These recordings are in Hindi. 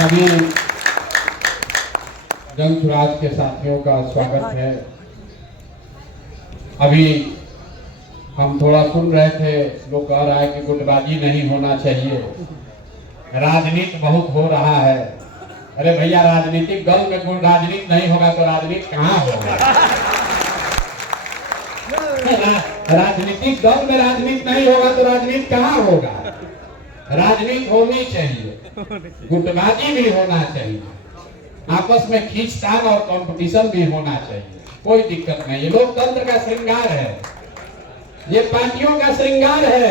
सभी जन स्वराज के साथियों का स्वागत है। अभी हम थोड़ा सुन रहे थे, लोग कह रहा है कि गुटबाजी नहीं होना चाहिए, राजनीति बहुत हो रहा है। अरे भैया, राजनीतिक दल में राजनीति नहीं होगा तो राजनीति कहाँ होगा? राजनीतिक दल में राजनीति नहीं होगा तो राजनीति कहाँ होगा? राजनीति होनी चाहिए, गुटबाजी भी होना चाहिए, आपस में खींचतान और कंपटीशन भी होना चाहिए, कोई दिक्कत नहीं। ये लोकतंत्र का श्रृंगार है, ये पार्टियों का श्रृंगार है।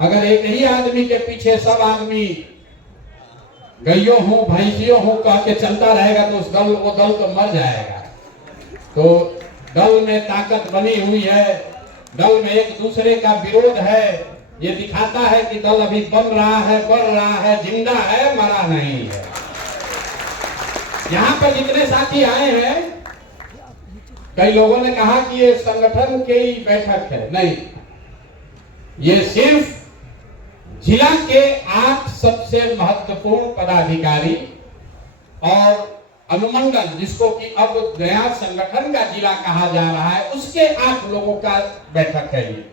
अगर एक ही आदमी के पीछे सब आदमी गइयों हूं भैंसियों हूं कह के चलता रहेगा तो वो दल तो मर जाएगा। तो दल में ताकत बनी हुई है, दल में एक दूसरे का विरोध है, ये दिखाता है कि दल अभी बन रहा है, बढ़ रहा है, जिंदा है, मरा नहीं है। यहाँ पर जितने साथी आए हैं, कई लोगों ने कहा कि ये संगठन की बैठक है, नहीं, ये सिर्फ जिला के 8 सबसे महत्वपूर्ण पदाधिकारी और अनुमंडल, जिसको कि अब नया संगठन का जिला कहा जा रहा है, उसके 8 लोगों का बैठक है ये।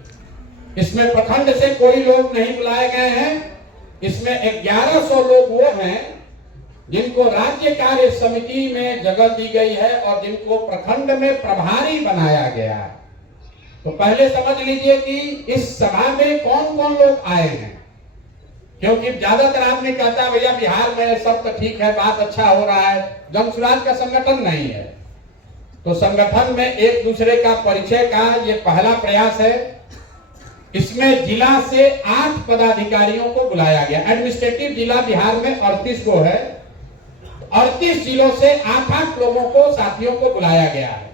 इसमें प्रखंड से कोई लोग नहीं बुलाए गए हैं। इसमें 1100 लोग वो हैं जिनको राज्य कार्य समिति में जगह दी गई है और जिनको प्रखंड में प्रभारी बनाया गया है। तो पहले समझ लीजिए कि इस सभा में कौन कौन लोग आए हैं, क्योंकि ज्यादातर आदमी कहता है भैया बिहार में सब तो ठीक है, बात अच्छा हो रहा है, जन स्वराज का संगठन नहीं है। तो संगठन में एक दूसरे का परिचय का ये पहला प्रयास है। इसमें जिला से 8 पदाधिकारियों को बुलाया गया। एडमिनिस्ट्रेटिव जिला बिहार में 38 को है, 38 जिलों से 8 लोगों को, साथियों को बुलाया गया है।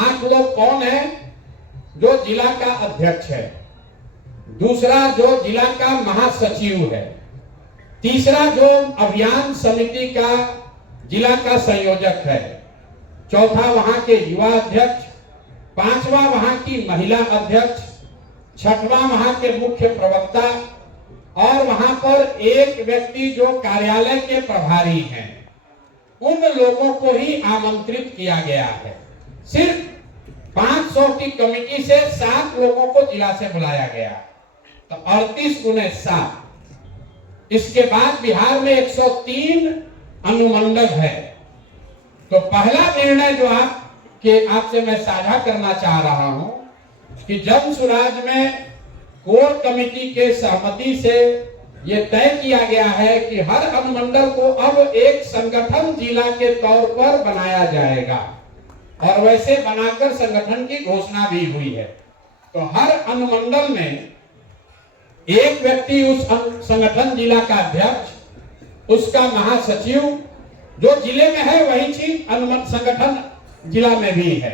8 लोग कौन है? जो जिला का अध्यक्ष है, दूसरा जो जिला का महासचिव है, तीसरा जो अभियान समिति का जिला का संयोजक है, चौथा वहां के युवा अध्यक्ष, 5वां वहां की महिला अध्यक्ष, 6वां वहां के मुख्य प्रवक्ता और वहां पर एक व्यक्ति जो कार्यालय के प्रभारी हैं। उन लोगों को ही आमंत्रित किया गया है। सिर्फ 500 की कमेटी से 7 लोगों को जिला से बुलाया गया, तो 38 गुने 7। इसके बाद बिहार में 103 अनुमंडल है। तो पहला निर्णय जो आपसे मैं साझा करना चाह रहा हूं कि जन स्वराज में कोर कमेटी के सहमति से ये तय किया गया है कि हर अनुमंडल को अब एक संगठन जिला के तौर पर बनाया जाएगा और वैसे बनाकर संगठन की घोषणा भी हुई है। तो हर अनुमंडल में एक व्यक्ति, उस संगठन जिला का अध्यक्ष, उसका महासचिव, जो जिले में है वही चीज संगठन जिला में भी है।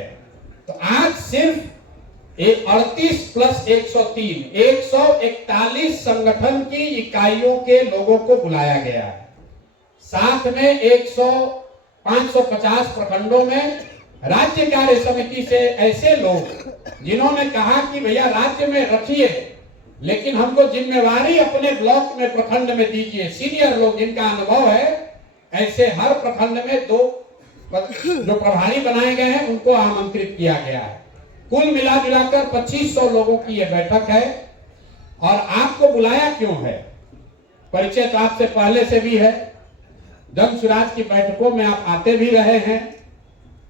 तो आज सिर्फ 38 प्लस 103 141 संगठन की इकाइयों के लोगों को बुलाया गया है। साथ में 550 प्रखंडों में राज्य कार्य समिति से ऐसे लोग जिन्होंने कहा कि भैया राज्य में रखिए, लेकिन हमको जिम्मेवारी अपने ब्लॉक में, प्रखंड में दीजिए। सीनियर लोग जिनका अनुभव है, ऐसे हर प्रखंड में 2 जो प्रभारी बनाए गए हैं उनको आमंत्रित किया गया है। कुल मिलाकर 2500 लोगों की यह बैठक है। और आपको बुलाया क्यों है? परिचय तो आपसे पहले से भी है, जन स्वराज की बैठकों में आप आते भी रहे हैं,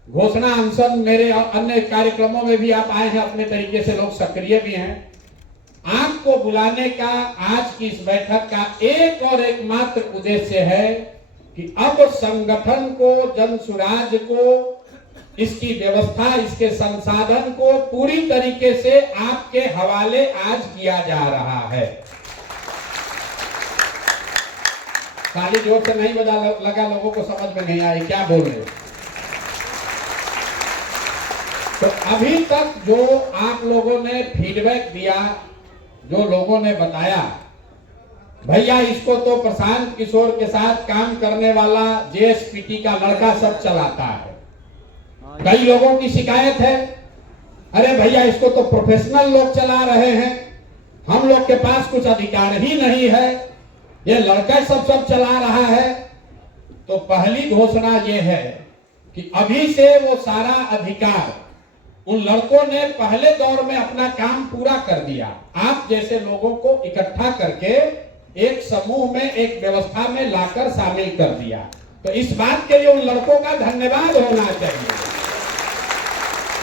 घोषणा अनशन मेरे अन्य कार्यक्रमों में भी आप आए हैं, अपने तरीके से लोग सक्रिय भी हैं। आपको बुलाने का आज की इस बैठक का एक और एकमात्र उद्देश्य है कि अब संगठन को, जन स्वराज को, इसकी व्यवस्था, इसके संसाधन को पूरी तरीके से आपके हवाले आज किया जा रहा है। ताली जोर से नहीं बजा लगा, लोगों को समझ में नहीं आई क्या बोल रहे। तो अभी तक जो आप लोगों ने फीडबैक दिया, जो लोगों ने बताया, भैया इसको तो प्रशांत किशोर के साथ काम करने वाला जेएसपीटी का लड़का सब चलाता है। कई लोगों की शिकायत है, अरे भैया इसको तो प्रोफेशनल लोग चला रहे हैं, हम लोग के पास कुछ अधिकार ही नहीं है, ये लड़का सब चला रहा है। तो पहली घोषणा ये है कि अभी से वो सारा अधिकार उन लड़कों ने पहले दौर में अपना काम पूरा कर दिया। आप जैसे लोगों को इकट्ठा करके एक समूह में, एक व्यवस्था में लाकर शामिल कर दिया। तो इस बात के लिए उन लड़कों का धन्यवाद होना चाहिए।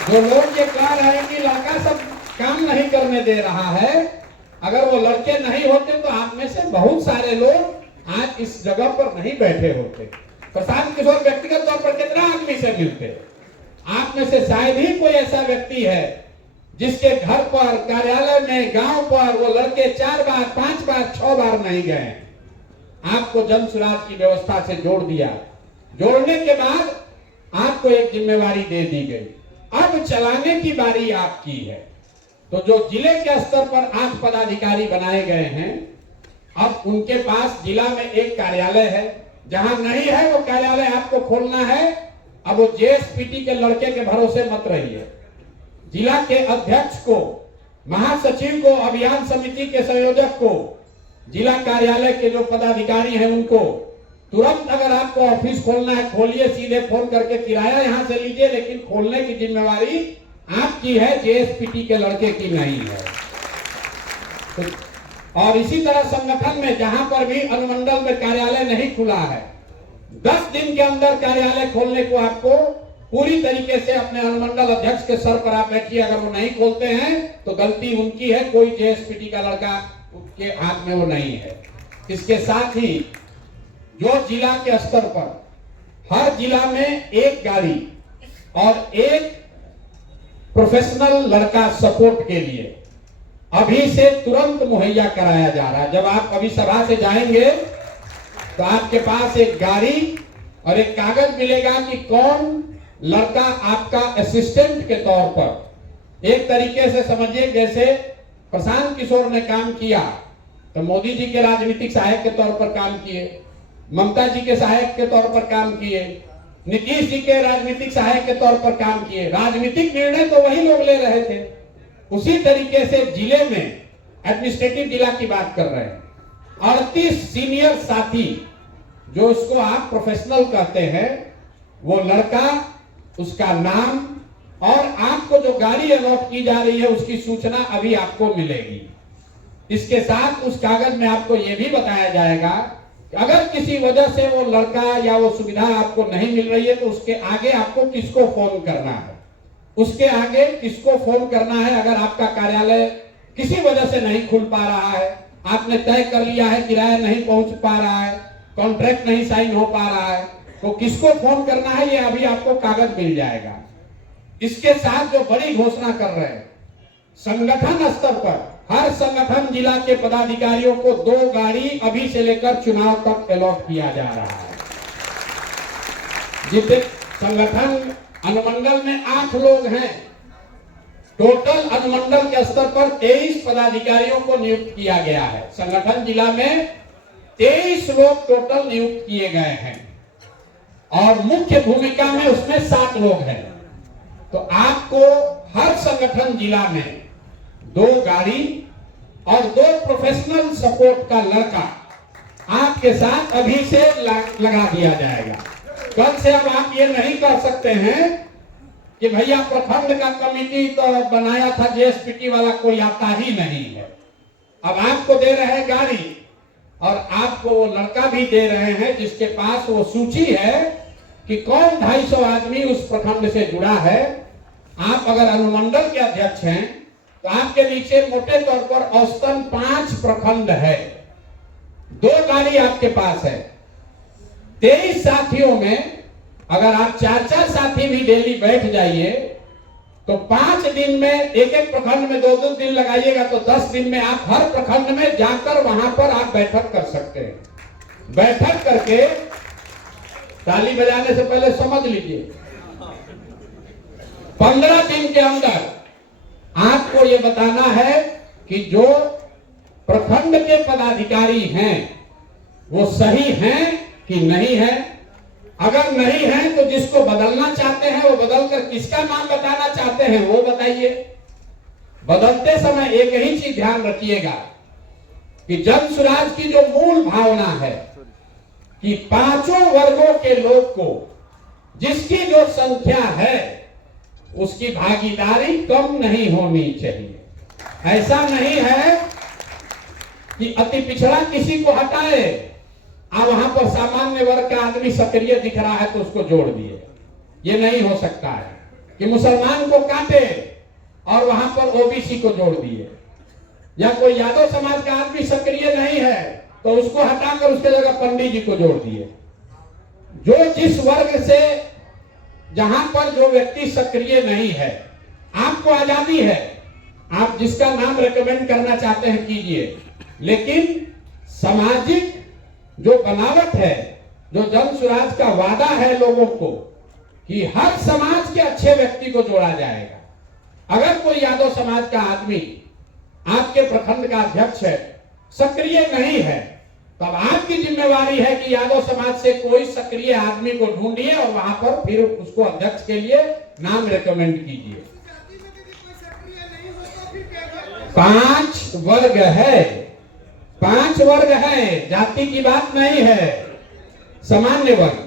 जो लोग ये कह रहे हैं कि लड़का सब काम नहीं करने दे रहा है, अगर वो लड़के नहीं होते तो आप में से बहुत सारे लोग आज इस जगह पर नहीं बैठे होते। प्रशांत किशोर व्यक्तिगत तौर पर कितना आदमी से मिलते, आप में से शायद ही कोई ऐसा व्यक्ति है जिसके घर पर, कार्यालय में, गांव पर वो लड़के 4 बार, 5 बार, 6 बार नहीं गए। आपको जन सुराज की व्यवस्था से जोड़ दिया। जोड़ने के बाद आपको एक जिम्मेवारी दे दी गई, अब चलाने की बारी आपकी है। तो जो जिले के स्तर पर 8 पदाधिकारी बनाए गए हैं, अब उनके पास जिला में एक कार्यालय है। जहां नहीं है वो कार्यालय आपको खोलना है। अब वो जेएसपीटी के लड़के के भरोसे मत रहिए। जिला के अध्यक्ष को, महासचिव को, अभियान समिति के संयोजक को, जिला कार्यालय के जो पदाधिकारी हैं उनको तुरंत अगर आपको ऑफिस खोलना है खोलिए, सीधे फोन करके किराया यहां से लीजिए, लेकिन खोलने की जिम्मेवारी आपकी है, जेएसपीटी के लड़के की नहीं है। तो और इसी तरह संगठन में जहां पर भी अनुमंडल में कार्यालय नहीं खुला है, 10 दिन के अंदर कार्यालय खोलने को आपको पूरी तरीके से अपने अनुमंडल अध्यक्ष के सर पर आप बैठिए। अगर वो नहीं खोलते हैं तो गलती उनकी है, कोई जेएसपीटी का लड़का के हाथ में वो नहीं है। इसके साथ ही जो जिला के स्तर पर हर जिला में एक गाड़ी और एक प्रोफेशनल लड़का सपोर्ट के लिए अभी से तुरंत मुहैया कराया जा रहा है। जब आप अभी सभा से जाएंगे तो आपके पास एक गाड़ी और एक कागज मिलेगा कि कौन लड़का आपका असिस्टेंट के तौर पर, एक तरीके से समझिए जैसे प्रशांत किशोर ने काम किया तो मोदी जी के राजनीतिक सहायक के तौर पर काम किए, ममता जी के सहायक के तौर पर काम किए, नीतीश जी के राजनीतिक सहायक के तौर पर काम किए। राजनीतिक निर्णय तो वही लोग ले रहे थे। उसी तरीके से जिले में एडमिनिस्ट्रेटिव जिला की बात कर रहे हैं, 38 सीनियर साथी जो उसको आप प्रोफेशनल कहते हैं, वो लड़का, उसका नाम और आपको जो गाड़ी अलॉट की जा रही है उसकी सूचना अभी आपको मिलेगी। इसके साथ उस कागज में आपको यह भी बताया जाएगा कि अगर किसी वजह से वो लड़का या वो सुविधा आपको नहीं मिल रही है तो उसके आगे आपको किसको फोन करना है, उसके आगे किसको फोन करना है। अगर आपका कार्यालय किसी वजह से नहीं खुल पा रहा है, आपने तय कर लिया है, किराया नहीं पहुंच पा रहा है, कॉन्ट्रैक्ट नहीं साइन हो पा रहा है, तो किसको फोन करना है ये अभी आपको कागज मिल जाएगा। इसके साथ जो बड़ी घोषणा कर रहे हैं, संगठन स्तर पर हर संगठन जिला के पदाधिकारियों को 2 गाड़ी अभी से लेकर चुनाव तक अलॉट किया जा रहा है। जितने संगठन अनुमंडल में 8 लोग हैं, टोटल अनुमंडल के स्तर पर 23 पदाधिकारियों को नियुक्त किया गया है। संगठन जिला में 23 लोग टोटल नियुक्त किए गए हैं और मुख्य भूमिका में उसमें 7 लोग हैं। तो आपको हर संगठन जिला में 2 गाड़ी और 2 प्रोफेशनल सपोर्ट का लड़का आपके साथ अभी से लगा दिया जाएगा। कल से अब आप ये नहीं कर सकते हैं कि भैया प्रखंड का कमेटी तो बनाया था, जेएसपीटी वाला कोई आता ही नहीं है। अब आपको दे रहे हैं गाड़ी और आपको वो लड़का भी दे रहे हैं जिसके पास वो सूची है कि कौन 250 आदमी उस प्रखंड से जुड़ा है। आप अगर अनुमंडल के अध्यक्ष हैं तो आपके नीचे मोटे तौर पर औसतन 5 प्रखंड है, 2 गाड़ी आपके पास है। 23 साथियों में अगर आप 4-4 साथी भी डेली बैठ जाइए तो 5 दिन में एक प्रखंड में 2-2 दिन लगाइएगा तो 10 दिन में आप हर प्रखंड में जाकर वहां पर आप बैठक कर सकते हैं। बैठक करके ताली बजाने से पहले समझ लीजिए 15 दिन के अंदर आपको ये बताना है कि जो प्रखंड के पदाधिकारी हैं वो सही हैं कि नहीं है। अगर नहीं है तो जिसको बदलना चाहते हैं वो बदलकर किसका नाम बताना चाहते हैं वो बताइए। बदलते समय एक ही चीज ध्यान रखिएगा कि जन सुराज की जो मूल भावना है कि पांचों वर्गों के लोग को जिसकी जो संख्या है उसकी भागीदारी कम नहीं होनी चाहिए। ऐसा नहीं है कि अति पिछड़ा किसी को हटाए, आप वहां पर सामान्य वर्ग का आदमी सक्रिय दिख रहा है तो उसको जोड़ दिए। ये नहीं हो सकता है कि मुसलमान को काटे और वहां पर ओबीसी को जोड़ दिए, या कोई यादव समाज का आदमी सक्रिय नहीं है तो उसको हटाकर उसके जगह पंडित जी को जोड़ दिए। जो जिस वर्ग से, जहां पर जो व्यक्ति सक्रिय नहीं है, आपको आजादी है, आप जिसका नाम रेकमेंड करना चाहते हैं कीजिए, लेकिन सामाजिक जो बनावट है, जो जन स्वराज का वादा है लोगों को कि हर समाज के अच्छे व्यक्ति को जोड़ा जाएगा। अगर कोई यादव समाज का आदमी आपके प्रखंड का अध्यक्ष है, सक्रिय नहीं है, तब आपकी जिम्मेवारी है कि यादव समाज से कोई सक्रिय आदमी को ढूंढिए और वहां पर फिर उसको अध्यक्ष के लिए नाम रेकमेंड कीजिए। 5 वर्ग है, 5 वर्ग है, जाति की बात नहीं है। सामान्य वर्ग,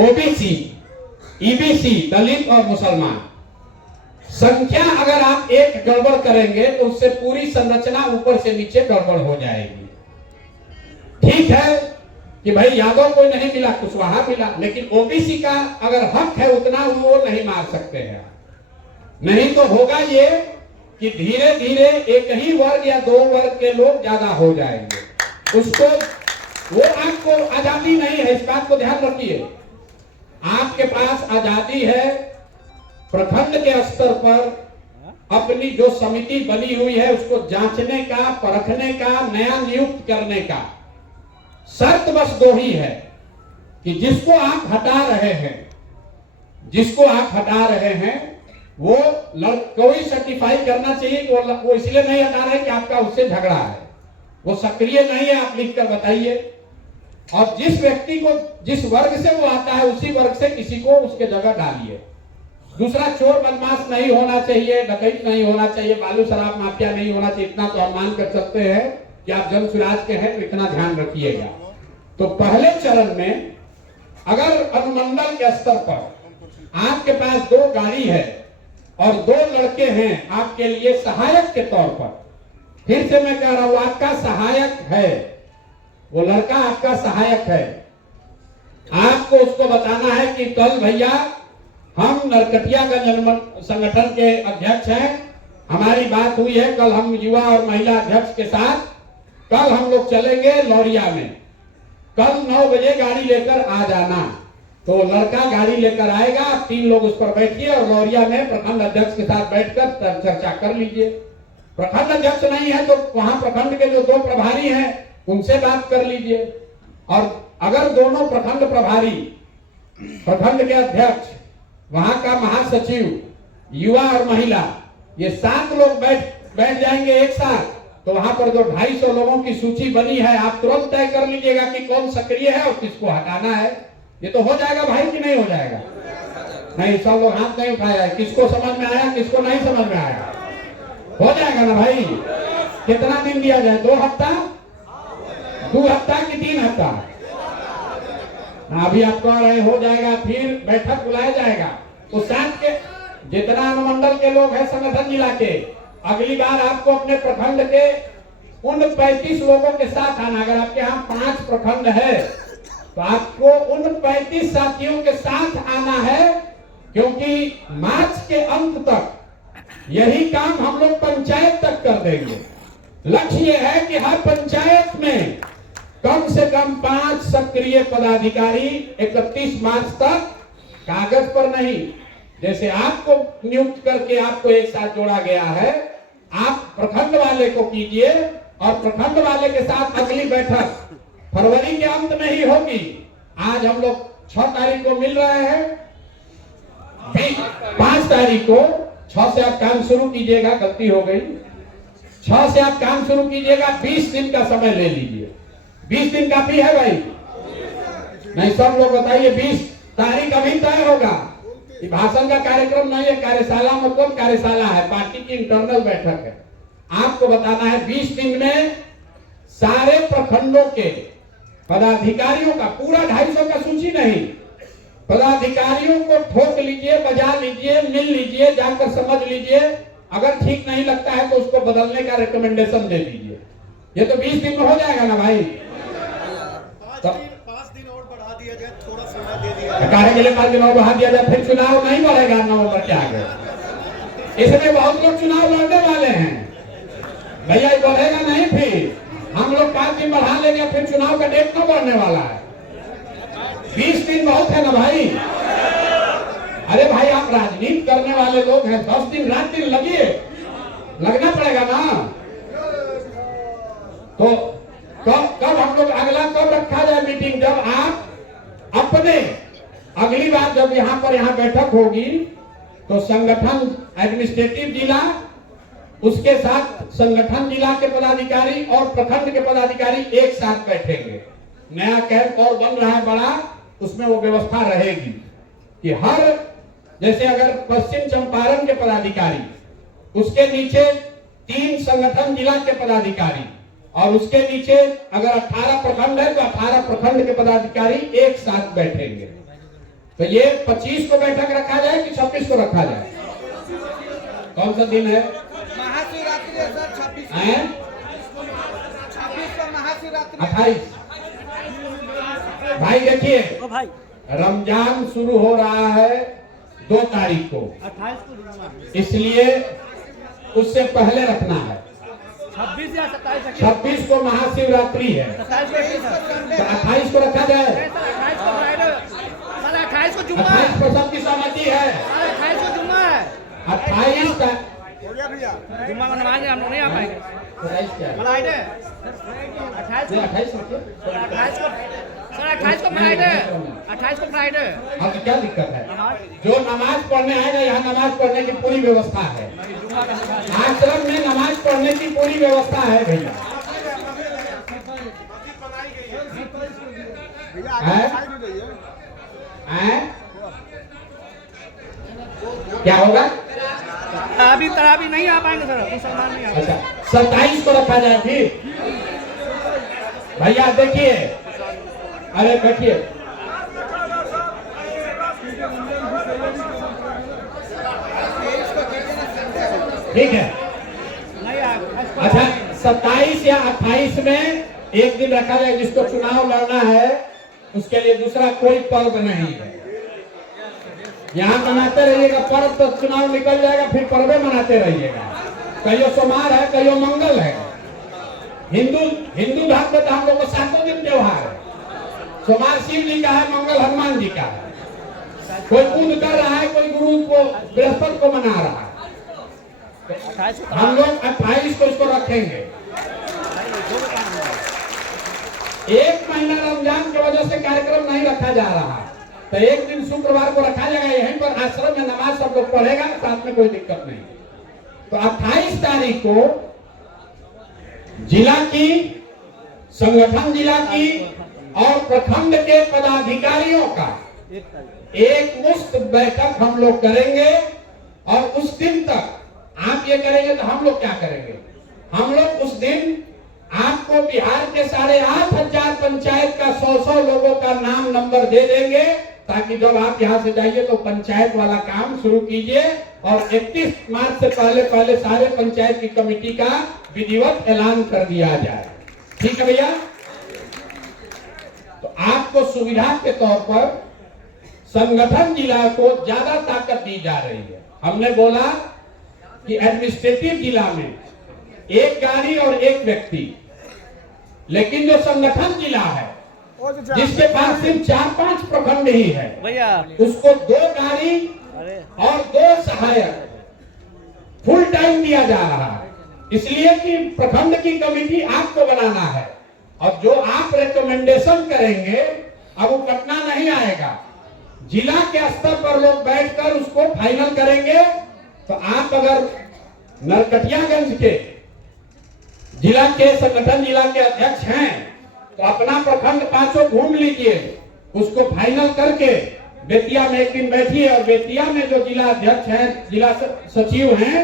ओबीसी, ईबीसी, दलित और मुसलमान, संख्या अगर आप एक गड़बड़ करेंगे तो उससे पूरी संरचना ऊपर से नीचे गड़बड़ हो जाएगी। ठीक है कि भाई यादव को नहीं मिला, कुशवाहा मिला, लेकिन ओबीसी का अगर हक है उतना वो नहीं मार सकते हैं। नहीं तो होगा ये कि धीरे धीरे एक ही वर्ग या 2 वर्ग के लोग ज्यादा हो जाएंगे। उसको, वो आपको आजादी नहीं है, इस बात को ध्यान रखिए। आपके पास आजादी है प्रखंड के स्तर पर अपनी जो समिति बनी हुई है उसको जांचने का, परखने का, नया नियुक्त करने का। शर्त बस 2 ही है कि जिसको आप हटा रहे हैं, जिसको आप हटा रहे हैं वो कोई सर्टिफाई करना चाहिए कि वो इसलिए नहीं हटा रहे कि आपका उससे झगड़ा है, वो सक्रिय नहीं है, आप लिख कर बताइए। और जिस व्यक्ति को, जिस वर्ग से वो आता है उसी वर्ग से किसी को उसके जगह डालिए। दूसरा, चोर बदमाश नहीं होना चाहिए, डकैत नहीं होना चाहिए, बालू शराब माफिया नहीं होना चाहिए। इतना तो हम मान कर सकते हैं कि आप जन स्वराज के हैं तो इतना ध्यान रखिएगा। तो पहले चरण में अगर अनुमंडल के स्तर पर आपके पास 2 गाड़ी है और 2 लड़के हैं आपके लिए सहायक के तौर पर, फिर से मैं कह रहा हूं आपका सहायक है, वो लड़का आपका सहायक है। आपको उसको बताना है कि कल भैया हम नरकटियागंज संगठन के अध्यक्ष हैं, हमारी बात हुई है, कल हम युवा और महिला अध्यक्ष के साथ कल हम लोग चलेंगे लौरिया में, कल 9 बजे गाड़ी लेकर आ जाना। तो लड़का गाड़ी लेकर आएगा, 3 लोग उस पर बैठिए और लौरिया में प्रखंड अध्यक्ष के साथ बैठकर चर्चा कर लीजिए। प्रखंड अध्यक्ष नहीं है तो वहां प्रखंड के जो 2 प्रभारी हैं उनसे बात कर लीजिए। और अगर दोनों प्रखंड प्रभारी, प्रखंड के अध्यक्ष, वहां का महासचिव, युवा और महिला, ये 7 लोग बैठ जाएंगे एक साथ, तो वहां पर जो 250 लोगों की सूची बनी है आप तुरंत तय कर लीजिएगा कि कौन सक्रिय है और किसको हटाना है। ये तो हो जाएगा भाई कि नहीं हो जाएगा? नहीं, सब लोग हाथ नहीं उठाया। किसको समझ में आया, किसको नहीं समझ में आया? हो जाएगा ना भाई? कितना दिन दिया जाए? 2 हफ्ता, 2 हफ्ता कि 3 हफ्ता? अभी आप कह रहे हो जाएगा, फिर बैठक बुलाया जाएगा। तो साथ के जितना अनुमंडल के लोग हैं संगठन जिला के, अगली बार आपको अपने प्रखंड के उन 35 लोगों के साथ आना। अगर आपके यहाँ 5 प्रखंड है तो आपको उन 35 साथियों के साथ आना है, क्योंकि मार्च के अंत तक यही काम हम लोग पंचायत तक कर देंगे। लक्ष्य यह है कि हर पंचायत में कम से कम 5 सक्रिय पदाधिकारी 31 मार्च तक, कागज पर नहीं, जैसे आपको नियुक्त करके आपको एक साथ जोड़ा गया है, आप प्रखंड वाले को कीजिए और प्रखंड वाले के साथ अगली बैठक फरवरी के अंत में ही होगी। आज हम लोग 6 तारीख को मिल रहे हैं, 5 तारीख को 6 से आप काम शुरू कीजिएगा, गलती हो गई, 6 से आप काम शुरू कीजिएगा, 20 दिन का समय ले लीजिए। 20 दिन काफी है भाई? नहीं, सब लोग बताइए 20 तारीख अभी तय होगा। ये भाषण का कार्यक्रम नहीं है, कार्यशाला मतलब कार्यशाला है, पार्टी की इंटरनल बैठक है। आपको बताना है 20 दिन में सारे प्रखंडों के पदाधिकारियों का पूरा 250 का सूची नहीं, पदाधिकारियों को ठोक लीजिए, बजा लीजिए, मिल लीजिए, जाकर समझ लीजिए, अगर ठीक नहीं लगता है तो उसको बदलने का रिकमेंडेशन दे दीजिए। ये तो 20 दिन में हो जाएगा ना भाई। 5 दिन और बढ़ा दिया जाए, थोड़ा समय दे दिया जाए। काहे के लिए 5 दिन और बढ़ा दिया जाए? फिर चुनाव नहीं बढ़ेगा नवंबर के आगे। इसमें बहुत लोग चुनाव लड़ने वाले हैं भैया, ये बढ़ेगा नहीं। फिर हम लोग 5 दिन बढ़ा लेंगे, फिर चुनाव का डेट न बढ़ने वाला है। 20 दिन बहुत है ना भाई। अरे भाई आप राजनीति करने वाले लोग हैं, 10 दिन रात दिन लगिए, लगना पड़ेगा ना। तो कब हम लोग अगला कब रखा जाए मीटिंग? जब आप अपने अगली बार जब यहाँ बैठक होगी तो संगठन एडमिनिस्ट्रेटिव जिला, उसके साथ संगठन जिला के पदाधिकारी और प्रखंड के पदाधिकारी एक साथ बैठेंगे। नया कैंप और बन रहा है बड़ा, उसमें वो व्यवस्था रहेगी कि हर, जैसे अगर पश्चिम चंपारण के पदाधिकारी, उसके नीचे 3 संगठन जिला के पदाधिकारी, और उसके नीचे अगर 18 प्रखंड है तो 18 प्रखंड के पदाधिकारी एक साथ बैठेंगे। तो ये 25 को बैठक रखा जाए कि 26 को रखा जाए? कौन सा दिन है? महाशिवरात्रि है सर, 26 को महाशिवरात्रि। 28 भाई देखिए, रमजान शुरू हो रहा है 2 तारीख को, 28 को, इसलिए उससे पहले रखना है। 26 या 27? 26 को महाशिवरात्रि है, 28 को रखा जाए। 28 को जुम्मा 28 को सबकी सहमति है। 28 को जुम्मा है। 28 का हो गया भैया, जुम्मा में नमाज हम लोग नहीं आ पाएंगे। 28 क्या है? फ्राइडे 28 को, 28 रखिए। 28 को सर, 28 को फ्राइडे, 28 को फ्राइडे। अब क्या दिक्कत है? जो नमाज पढ़ने आएगा, यहाँ नमाज पढ़ने की पूरी व्यवस्था है। आश्रम में नमाज पढ़ने की पूरी व्यवस्था है भैया। क्या होगा? तरावी नहीं आ पाएंगे सर, मुसलमान नहीं आ पाएंगे। अच्छा, 27 को रखा जाए फिर। भैया देखिए, अरे बैठिए, ठीक है। अच्छा, 27 या 28 में एक दिन रखा जाए, जिसको चुनाव लड़ना है उसके लिए दूसरा कोई पर्व नहीं है। यहाँ मनाते रहिएगा पर्व, तो चुनाव निकल जाएगा, फिर पर्वे मनाते रहिएगा। कहियो सोमवार है, कहियो मंगल है। हिंदू धर्म में तो हम लोग को 7 दिन त्योहार है। सोमवार शिव जी का है, मंगल हनुमान जी का है। कोई बुध कर रहा है, कोई गुरु को, बृहस्पति को मना रहा है। हम लोग 28 को इसको रखेंगे। 1 महीना रमजान की वजह से कार्यक्रम नहीं रखा जा रहा, तो एक दिन शुक्रवार को रखा जाएगा। यहीं पर आश्रम में नमाज सब लोग पढ़ेगा, साथ में कोई दिक्कत नहीं। तो 28 तारीख को जिला की, संगठन जिला की और प्रखंड के पदाधिकारियों का एक मुश्त बैठक हम लोग करेंगे। और उस दिन तक आप ये करेंगे तो हम लोग क्या करेंगे? हम लोग उस दिन आपको बिहार के 8,500 पंचायत का 100 लोगों का नाम नंबर दे देंगे, ताकि जब आप यहाँ से जाइए तो पंचायत वाला काम शुरू कीजिए। और 31 मार्च से पहले सारे पंचायत की कमेटी का विधिवत ऐलान कर दिया जाए। ठीक है भैया? तो आपको सुविधा के तौर पर संगठन जिला को ज्यादा ताकत दी जा रही है। हमने बोला कि एडमिनिस्ट्रेटिव जिला में 1 गाड़ी और 1 व्यक्ति, लेकिन जो संगठन जिला है जिसके पास सिर्फ 4-5 प्रखंड ही है, उसको 2 गाड़ी और 2 सहायक फुल टाइम दिया जा रहा है। इसलिए कि प्रखंड की कमेटी आपको बनाना है, और जो आप रिकमेंडेशन करेंगे अब वो पटना नहीं आएगा, जिला के स्तर पर लोग बैठकर उसको फाइनल करेंगे। तो आप अगर नरकटियागंज के जिला के संगठन जिला के अध्यक्ष हैं तो अपना प्रखंड 5 घूम लीजिए, उसको फाइनल करके बेतिया में एक दिन बैठिए। और बेतिया में जो जिला अध्यक्ष हैं, जिला सचिव हैं,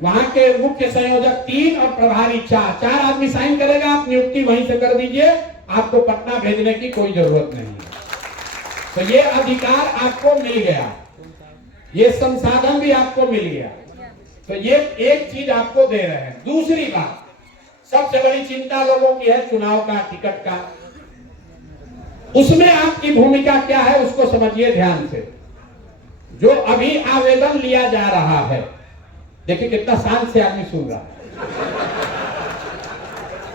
वहां के मुख्य संयोजक 3 और प्रभारी 4 आदमी साइन करेगा। आप नियुक्ति वहीं से कर दीजिए, आपको पटना भेजने की कोई जरूरत नहीं है। तो ये अधिकार आपको मिल गया, ये संसाधन भी आपको मिल गया। तो ये एक चीज आपको दे रहे हैं। दूसरी बात, सबसे बड़ी चिंता लोगों की है चुनाव का, टिकट का। उसमें आपकी भूमिका क्या है उसको समझिए ध्यान से। जो अभी आवेदन लिया जा रहा है, देखिए कितना शांत से आदमी सुन रहा है।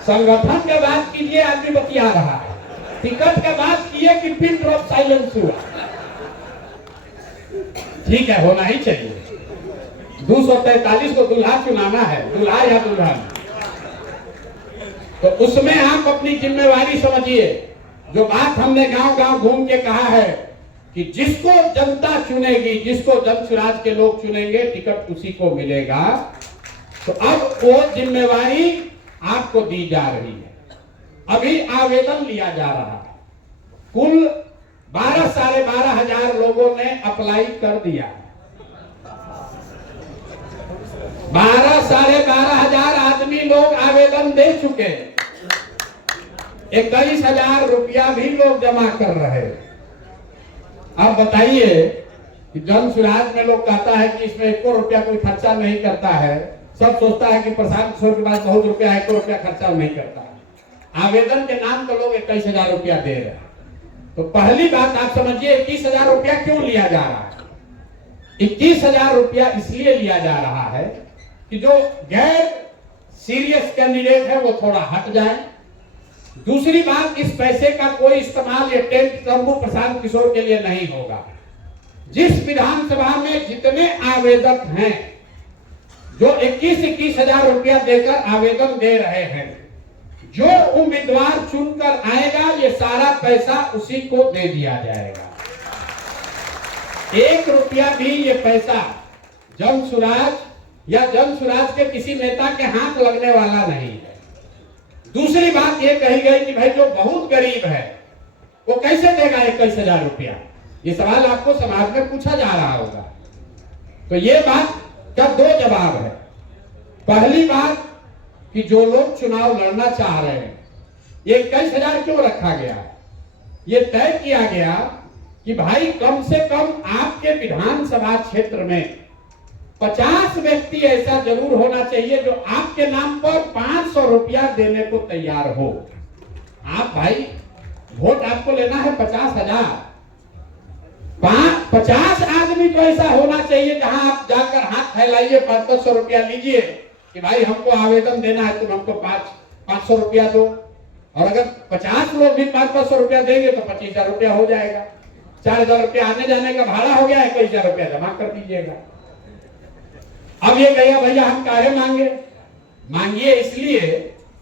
संगठन के बात कीजिए, आदमी बतिया रहा है। टिकट के बात किए कि पिन ड्रॉप साइलेंस हुआ। ठीक है, होना ही चाहिए। 243 को दूल्हा चुनाना है, दूल्हा या दुल्हन। तो उसमें आप अपनी जिम्मेवारी समझिए। जो बात हमने गांव गांव घूम के कहा है कि जिसको जनता चुनेगी, जिसको जन स्वराज के लोग चुनेंगे, टिकट उसी को मिलेगा। तो अब वो जिम्मेवारी आपको दी जा रही है। अभी आवेदन लिया जा रहा है। कुल 12 साढ़े 12 हजार लोगों ने अप्लाई कर दिया। 12 साढ़े 12 हजार आदमी लोग आवेदन दे चुके। 21,000 रुपया भी लोग जमा कर रहे। अब बताइए कि जन स्वराज में लोग कहता है कि इसमें 1 रुपया कोई खर्चा नहीं करता है। सब सोचता है कि प्रशांत किशोर के पास बहुत रुपया है, 1 रुपया खर्चा नहीं करता है। आवेदन के नाम तो लोग 21,000 रुपया दे रहे हैं। तो पहली बात आप समझिए, 21,000 रुपया क्यों लिया जा रहा है? 21,000 रुपया इसलिए लिया जा रहा है कि जो गैर सीरियस कैंडिडेट है वो थोड़ा हट जाए। दूसरी बात, इस पैसे का कोई इस्तेमाल ये टेंट तंबू प्रशांत किशोर के लिए नहीं होगा। जिस विधानसभा में जितने आवेदक हैं, जो 21,000 रुपया देकर आवेदन दे रहे हैं, जो उम्मीदवार चुनकर आएगा, ये सारा पैसा उसी को दे दिया जाएगा। 1 रुपया भी ये पैसा जन स्वराज या जन स्वराज के किसी नेता के हाथ लगने वाला नहीं है। दूसरी बात ये कही गई कि भाई जो बहुत गरीब है वो कैसे देगा 21,000 रुपया। ये सवाल आपको समाज में पूछा जा रहा होगा। तो ये बात का 2 जवाब है। पहली बात कि जो लोग चुनाव लड़ना चाह रहे हैं, ये 21,000 क्यों रखा गया? ये तय किया गया कि भाई कम से कम आपके विधानसभा क्षेत्र में 50 व्यक्ति ऐसा जरूर होना चाहिए जो आपके नाम पर 500 रुपया देने को तैयार हो। आप भाई वोट आपको लेना है 50,000, 50 आदमी तो ऐसा होना चाहिए जहां आप जाकर हाथ फैलाइए, 500 रुपया लीजिए कि भाई हमको आवेदन देना है, तुम हमको 500 रुपया दो। और अगर 50 लोग भी 500 रुपया देंगे तो 25,000 रुपया हो जाएगा। 4,000 रुपया आने जाने का भाड़ा हो गया, 21,000 रुपया जमा कर दीजिएगा। अब ये कहिए भैया हम काहे मांगे? मांगिए इसलिए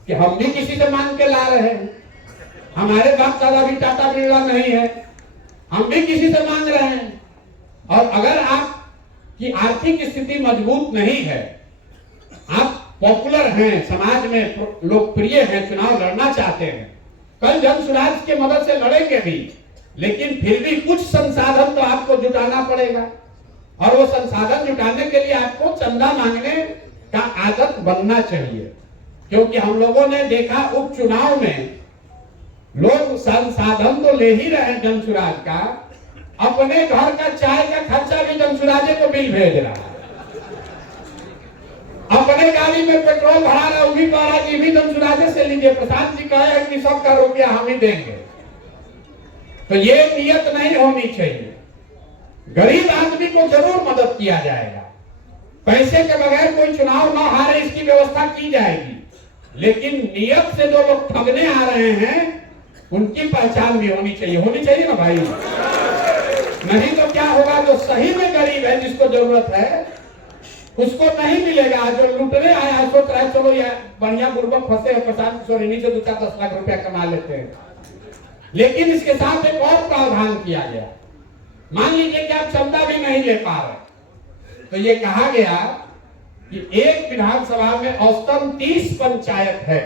कि हम भी किसी से मांग के ला रहे हैं। हमारे बाप दादा भी टाटा बिरला नहीं है, हम भी किसी से मांग रहे हैं। और अगर आपकी आर्थिक स्थिति मजबूत नहीं है, आप पॉपुलर हैं, समाज में लोकप्रिय हैं, चुनाव लड़ना चाहते हैं, कल जन स्वराज की मदद से लड़ेंगे भी, लेकिन फिर भी कुछ संसाधन तो आपको जुटाना पड़ेगा। और वो संसाधन जुटाने के लिए आपको चंदा मांगने का आदत बनना चाहिए। क्योंकि हम लोगों ने देखा उपचुनाव में लोग संसाधन तो ले ही रहे हैं जन स्वराज का, अपने घर का चाय का खर्चा भी जन स्वराज को बिल भेज रहा है, अपने गाड़ी में पेट्रोल भरा रहा है, वो भी कह रहा है कि भी जन स्वराज से लीजिए, प्रशांत जी कहे हैं कि सबका रुपया हम ही देंगे। तो ये नियत नहीं होनी चाहिए। गरीब आदमी को जरूर मदद किया जाएगा, पैसे के बगैर कोई चुनाव ना हारे इसकी व्यवस्था की जाएगी। लेकिन नियत से जो लोग ठगने आ रहे हैं उनकी पहचान भी होनी चाहिए ना भाई। नहीं तो क्या होगा, जो सही में गरीब है, जिसको जरूरत है, उसको नहीं मिलेगा। जो लूटने आया है सोच रहा है चलो यार बढ़िया बुर्बक फंसे हैं, प्रशांत किशोर इन्हीं से 2-10 लाख रुपया कमा लेते हैं। लेकिन इसके साथ एक और प्रावधान किया गया। मान लीजिए कि आप चंदा भी नहीं ले पा रहे, तो ये कहा गया कि एक विधानसभा में औसतन 30 पंचायत है,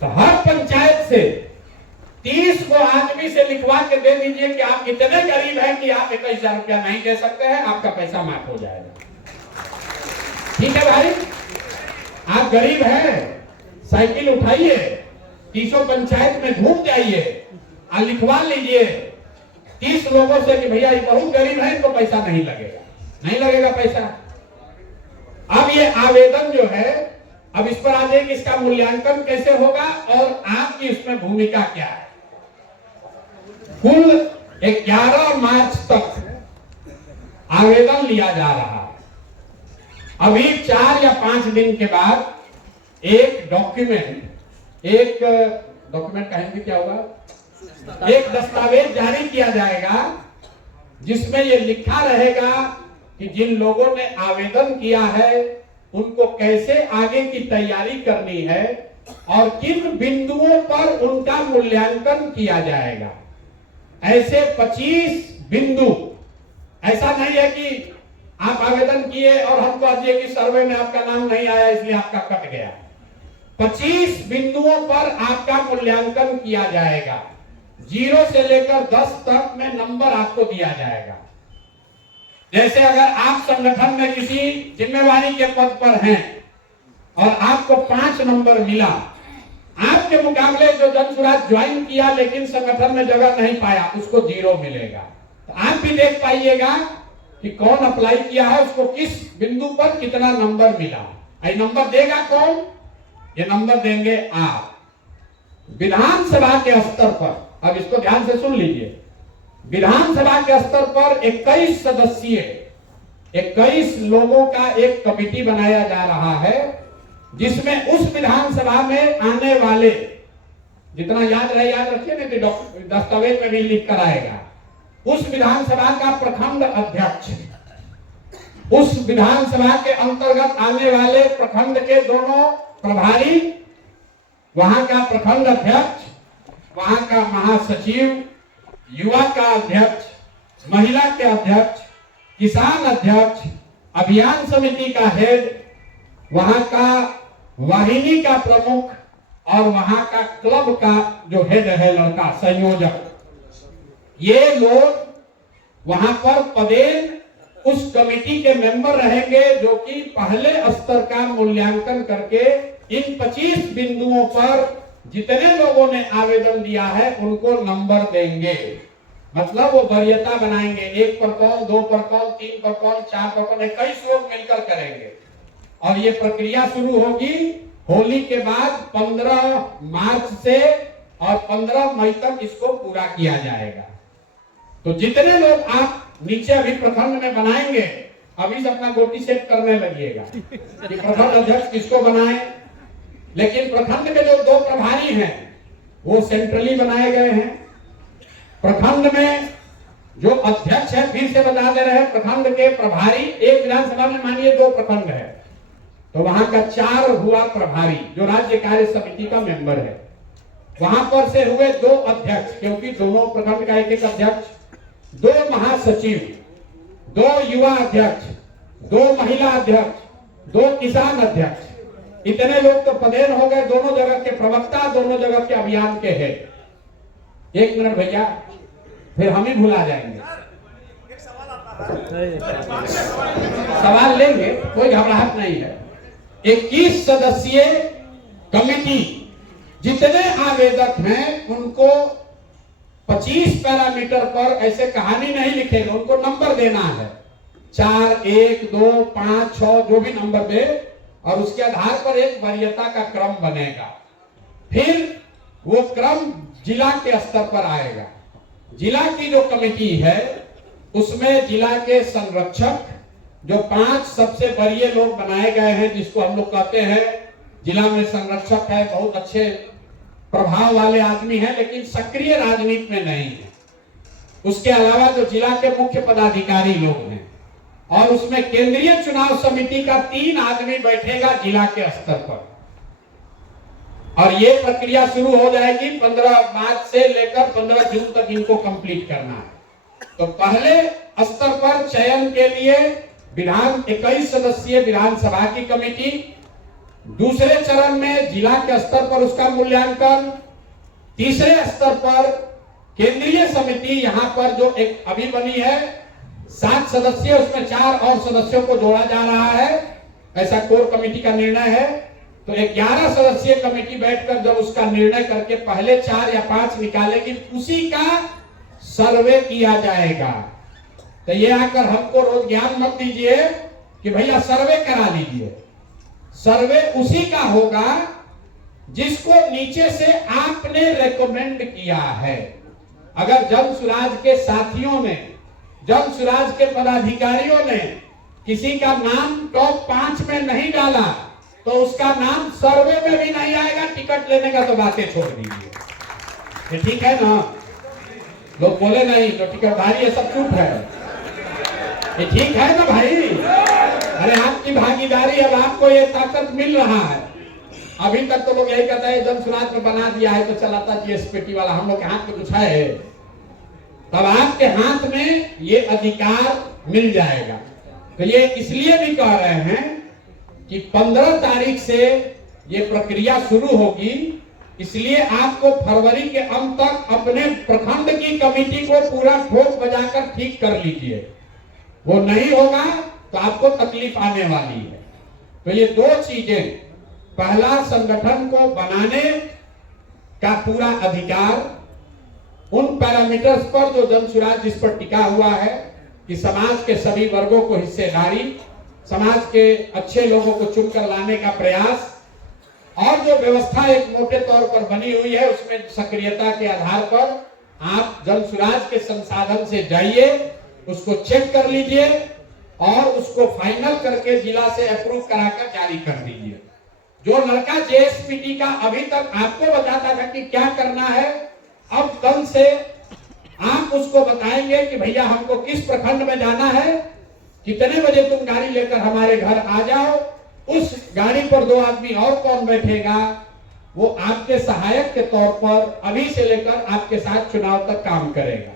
तो हर पंचायत से 30 को आदमी से लिखवा के दे दीजिए कि आप इतने गरीब हैं कि आप 21,000 रुपया नहीं दे सकते हैं, आपका पैसा माफ हो जाएगा। ठीक है भाई, आप गरीब हैं, साइकिल उठाइए, 30 पंचायत में घूम जाइए और लिखवा लीजिए 30 लोगों से कि भैया ये बहुत गरीब है, इनको पैसा नहीं लगेगा, नहीं लगेगा पैसा। अब ये आवेदन जो है, अब इस पर आ जाए कि इसका मूल्यांकन कैसे होगा और आपकी इसमें भूमिका क्या है। कुल 11 मार्च तक आवेदन लिया जा रहा है। अभी 4 या 5 दिन के बाद एक डॉक्यूमेंट कहेंगे क्या होगा, एक दस्तावेज जारी किया जाएगा जिसमें यह लिखा रहेगा कि जिन लोगों ने आवेदन किया है उनको कैसे आगे की तैयारी करनी है और किन बिंदुओं पर उनका मूल्यांकन किया जाएगा। ऐसे 25 बिंदु, ऐसा नहीं है कि आप आवेदन किए और हमको आज ये कि सर्वे में आपका नाम नहीं आया इसलिए आपका कट गया। 25 बिंदुओं पर आपका मूल्यांकन किया जाएगा। 0 से लेकर 10 तक में नंबर आपको दिया जाएगा। जैसे अगर आप संगठन में किसी जिम्मेवारी के पद पर हैं और आपको 5 नंबर मिला, आपके मुकाबले जो जनसुराज ज्वाइन किया लेकिन संगठन में जगह नहीं पाया उसको 0 मिलेगा। तो आप भी देख पाइएगा कि कौन अप्लाई किया है, उसको किस बिंदु पर कितना नंबर मिला। ये नंबर देगा कौन? ये नंबर देंगे आप। विधानसभा के स्तर पर, अब इसको ध्यान से सुन लीजिए, विधानसभा के स्तर पर 21 सदस्यीय 21 लोगों का एक कमेटी बनाया जा रहा है जिसमें उस विधानसभा में आने वाले, जितना याद रखिए ना कि दस्तावेज में भी लिख कर आएगा, उस विधानसभा का प्रखंड अध्यक्ष, उस विधानसभा के अंतर्गत आने वाले प्रखंड के दोनों प्रभारी, वहां का प्रखंड अध्यक्ष, वहां का महासचिव, युवा का अध्यक्ष, महिला के अध्यक्ष, किसान अध्यक्ष, अभियान समिति का हेड, वहां का वाहिनी का प्रमुख और वहां का क्लब का जो हेड है लड़का संयोजक, ये लोग वहां पर पदेन उस कमेटी के मेंबर रहेंगे जो कि पहले स्तर का मूल्यांकन करके इन 25 बिंदुओं पर जितने लोगों ने आवेदन दिया है उनको नंबर देंगे। मतलब वो वरीयता बनाएंगे, 1 पर कौन, 2 पर कौन, 3 पर कौन, 4 पर कौन, 21 लोग मिलकर करेंगे। और ये प्रक्रिया शुरू होगी होली के बाद 15 मार्च से और 15 मई तक इसको पूरा किया जाएगा। तो जितने लोग आप नीचे अभी प्रखंड में बनाएंगे, अभी से अपना गोटी सेट करने लगिएगा कि प्रखंड अध्यक्ष किसको बनाए। लेकिन प्रखंड के जो 2 प्रभारी हैं वो सेंट्रली बनाए गए हैं। प्रखंड में जो अध्यक्ष है, फिर से बता दे रहे हैं, प्रखंड के प्रभारी, एक विधानसभा में मानिए 2 प्रखंड है तो वहां का 4 हुआ प्रभारी जो राज्य कार्य समिति का मेंबर है। वहां पर से हुए 2 अध्यक्ष, क्योंकि दोनों प्रखंड का एक अध्यक्ष, 2 महासचिव, 2 युवा अध्यक्ष, 2 महिला अध्यक्ष, 2 किसान अध्यक्ष, इतने लोग तो पदेन हो गए। दोनों जगह के प्रवक्ता, दोनों जगह के अभियान के हेड। 1 मिनट भैया, फिर हम ही भुला जाएंगे। सवाल लेंगे, कोई घबराहट नहीं है। 21 सदस्यीय कमेटी, जितने आवेदक हैं उनको 25 पैरामीटर पर ऐसे कहानी नहीं लिखेगा, उनको नंबर देना है। 4, 1, 2, 5, 6 जो भी नंबर दे, और उसके आधार पर एक वरीयता का क्रम बनेगा। फिर वो क्रम जिला के स्तर पर आएगा। जिला की जो कमेटी है उसमें जिला के संरक्षक, जो 5 सबसे बड़े लोग बनाए गए हैं, जिसको हम लोग कहते हैं जिला में संरक्षक है, बहुत अच्छे प्रभाव वाले आदमी हैं लेकिन सक्रिय राजनीति में नहीं है। उसके अलावा जो जिला के मुख्य पदाधिकारी लोग हैं, और उसमें केंद्रीय चुनाव समिति का 3 आदमी बैठेगा जिला के स्तर पर। और ये प्रक्रिया शुरू हो जाएगी 15 मार्च से लेकर 15 जून तक इनको कंप्लीट करना है। तो पहले स्तर पर चयन के लिए 21 सदस्यीय विधानसभा की कमेटी, दूसरे चरण में जिला के स्तर पर उसका मूल्यांकन, तीसरे स्तर पर केंद्रीय समिति, यहां पर जो एक अभी बनी है 7 सदस्य, उसमें 4 और सदस्यों को जोड़ा जा रहा है, ऐसा कोर कमेटी का निर्णय है। तो 11 सदस्यीय कमेटी बैठकर जब उसका निर्णय करके पहले 4 या 5 निकालेगी, उसी का सर्वे किया जाएगा। तो ये आकर हमको रोज ज्ञान मत दीजिए कि भैया सर्वे करा लीजिए। सर्वे उसी का होगा जिसको नीचे से आपने रेकमेंड किया है। अगर जन सुराज के साथियों ने, जन सुराज के पदाधिकारियों ने किसी का नाम टॉप 5 में नहीं डाला तो उसका नाम सर्वे में भी नहीं आएगा। टिकट लेने का तो बातें छोड़ दीजिए, ये ठीक है ना? लोग बोले नहीं तो टिकटधारी ये सब चुप है, ये ठीक है ना भाई? अरे आपकी भागीदारी, अब आपको ये ताकत मिल रहा है। अभी तक तो लोग यही कहते हैं जन सुराज में बना दिया है तो चलाता जीएसपीटी वाला, हम लोग के हाथ में कुछ है, तब आपके हाथ में ये अधिकार मिल जाएगा। तो ये इसलिए भी कह रहे हैं कि 15 तारीख से ये प्रक्रिया शुरू होगी, इसलिए आपको फरवरी के अंत तक अपने प्रखंड की कमेटी को पूरा ठोक बजाकर ठीक कर लीजिए। वो नहीं होगा तो आपको तकलीफ आने वाली है। तो ये 2 चीजें, पहला संगठन को बनाने का पूरा अधिकार, उन पैरामीटर्स पर जो जन सुराज जिस पर टिका हुआ है कि समाज के सभी वर्गों को हिस्सेदारी, समाज के अच्छे लोगों को चुनकर लाने का प्रयास, और जो व्यवस्था एक मोटे तौर पर बनी हुई है उसमें सक्रियता के आधार पर आप जन सुराज के संसाधन से जाइए, उसको चेक कर लीजिए और उसको फाइनल करके जिला से अप्रूव कराकर जारी कर दीजिए। जो लड़का जेएसपीटी का अभी तक आपको बताता था कि क्या करना है, अब कल से आप उसको बताएंगे कि भैया हमको किस प्रखंड में जाना है, कितने बजे तुम गाड़ी लेकर हमारे घर आ जाओ, उस गाड़ी पर 2 आदमी और कौन बैठेगा, वो आपके सहायक के तौर पर अभी से लेकर आपके साथ चुनाव तक काम करेगा।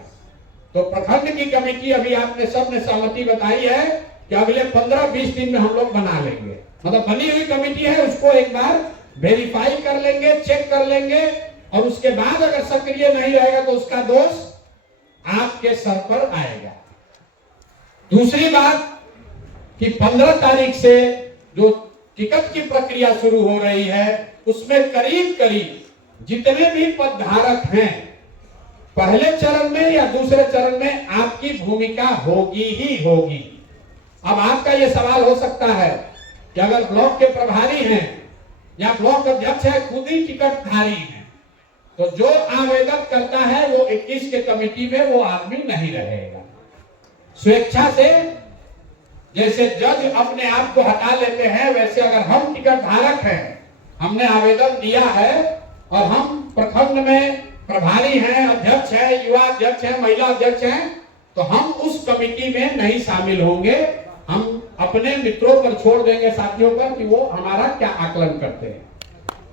तो प्रखंड की कमेटी अभी आपने सबने सहमति बताई है कि अगले 15-20 दिन में हम लोग बना लेंगे। मतलब बनी हुई कमेटी है उसको एक बार वेरीफाई कर लेंगे, चेक कर लेंगे, और उसके बाद अगर सक्रिय नहीं रहेगा तो उसका दोष आपके सर पर आएगा। दूसरी बात कि 15 तारीख से जो टिकट की प्रक्रिया शुरू हो रही है उसमें करीब करीब जितने भी पदधारक हैं, पहले चरण में या दूसरे चरण में आपकी भूमिका होगी ही होगी। अब आपका यह सवाल हो सकता है कि अगर ब्लॉक के प्रभारी हैं या ब्लॉक अध्यक्ष है खुद ही टिकटधारी हैं, तो जो आवेदन करता है वो 21 के कमेटी में वो आदमी नहीं रहेगा। स्वेच्छा से जैसे जज अपने आप को हटा लेते हैं, वैसे अगर हम टिकट धारक हैं, हमने आवेदन दिया है और हम प्रखंड में प्रभारी हैं, अध्यक्ष हैं, युवा अध्यक्ष हैं, महिला अध्यक्ष हैं, तो हम उस कमेटी में नहीं शामिल होंगे। हम अपने मित्रों पर छोड़ देंगे, साथियों पर, कि वो हमारा क्या आकलन करते हैं।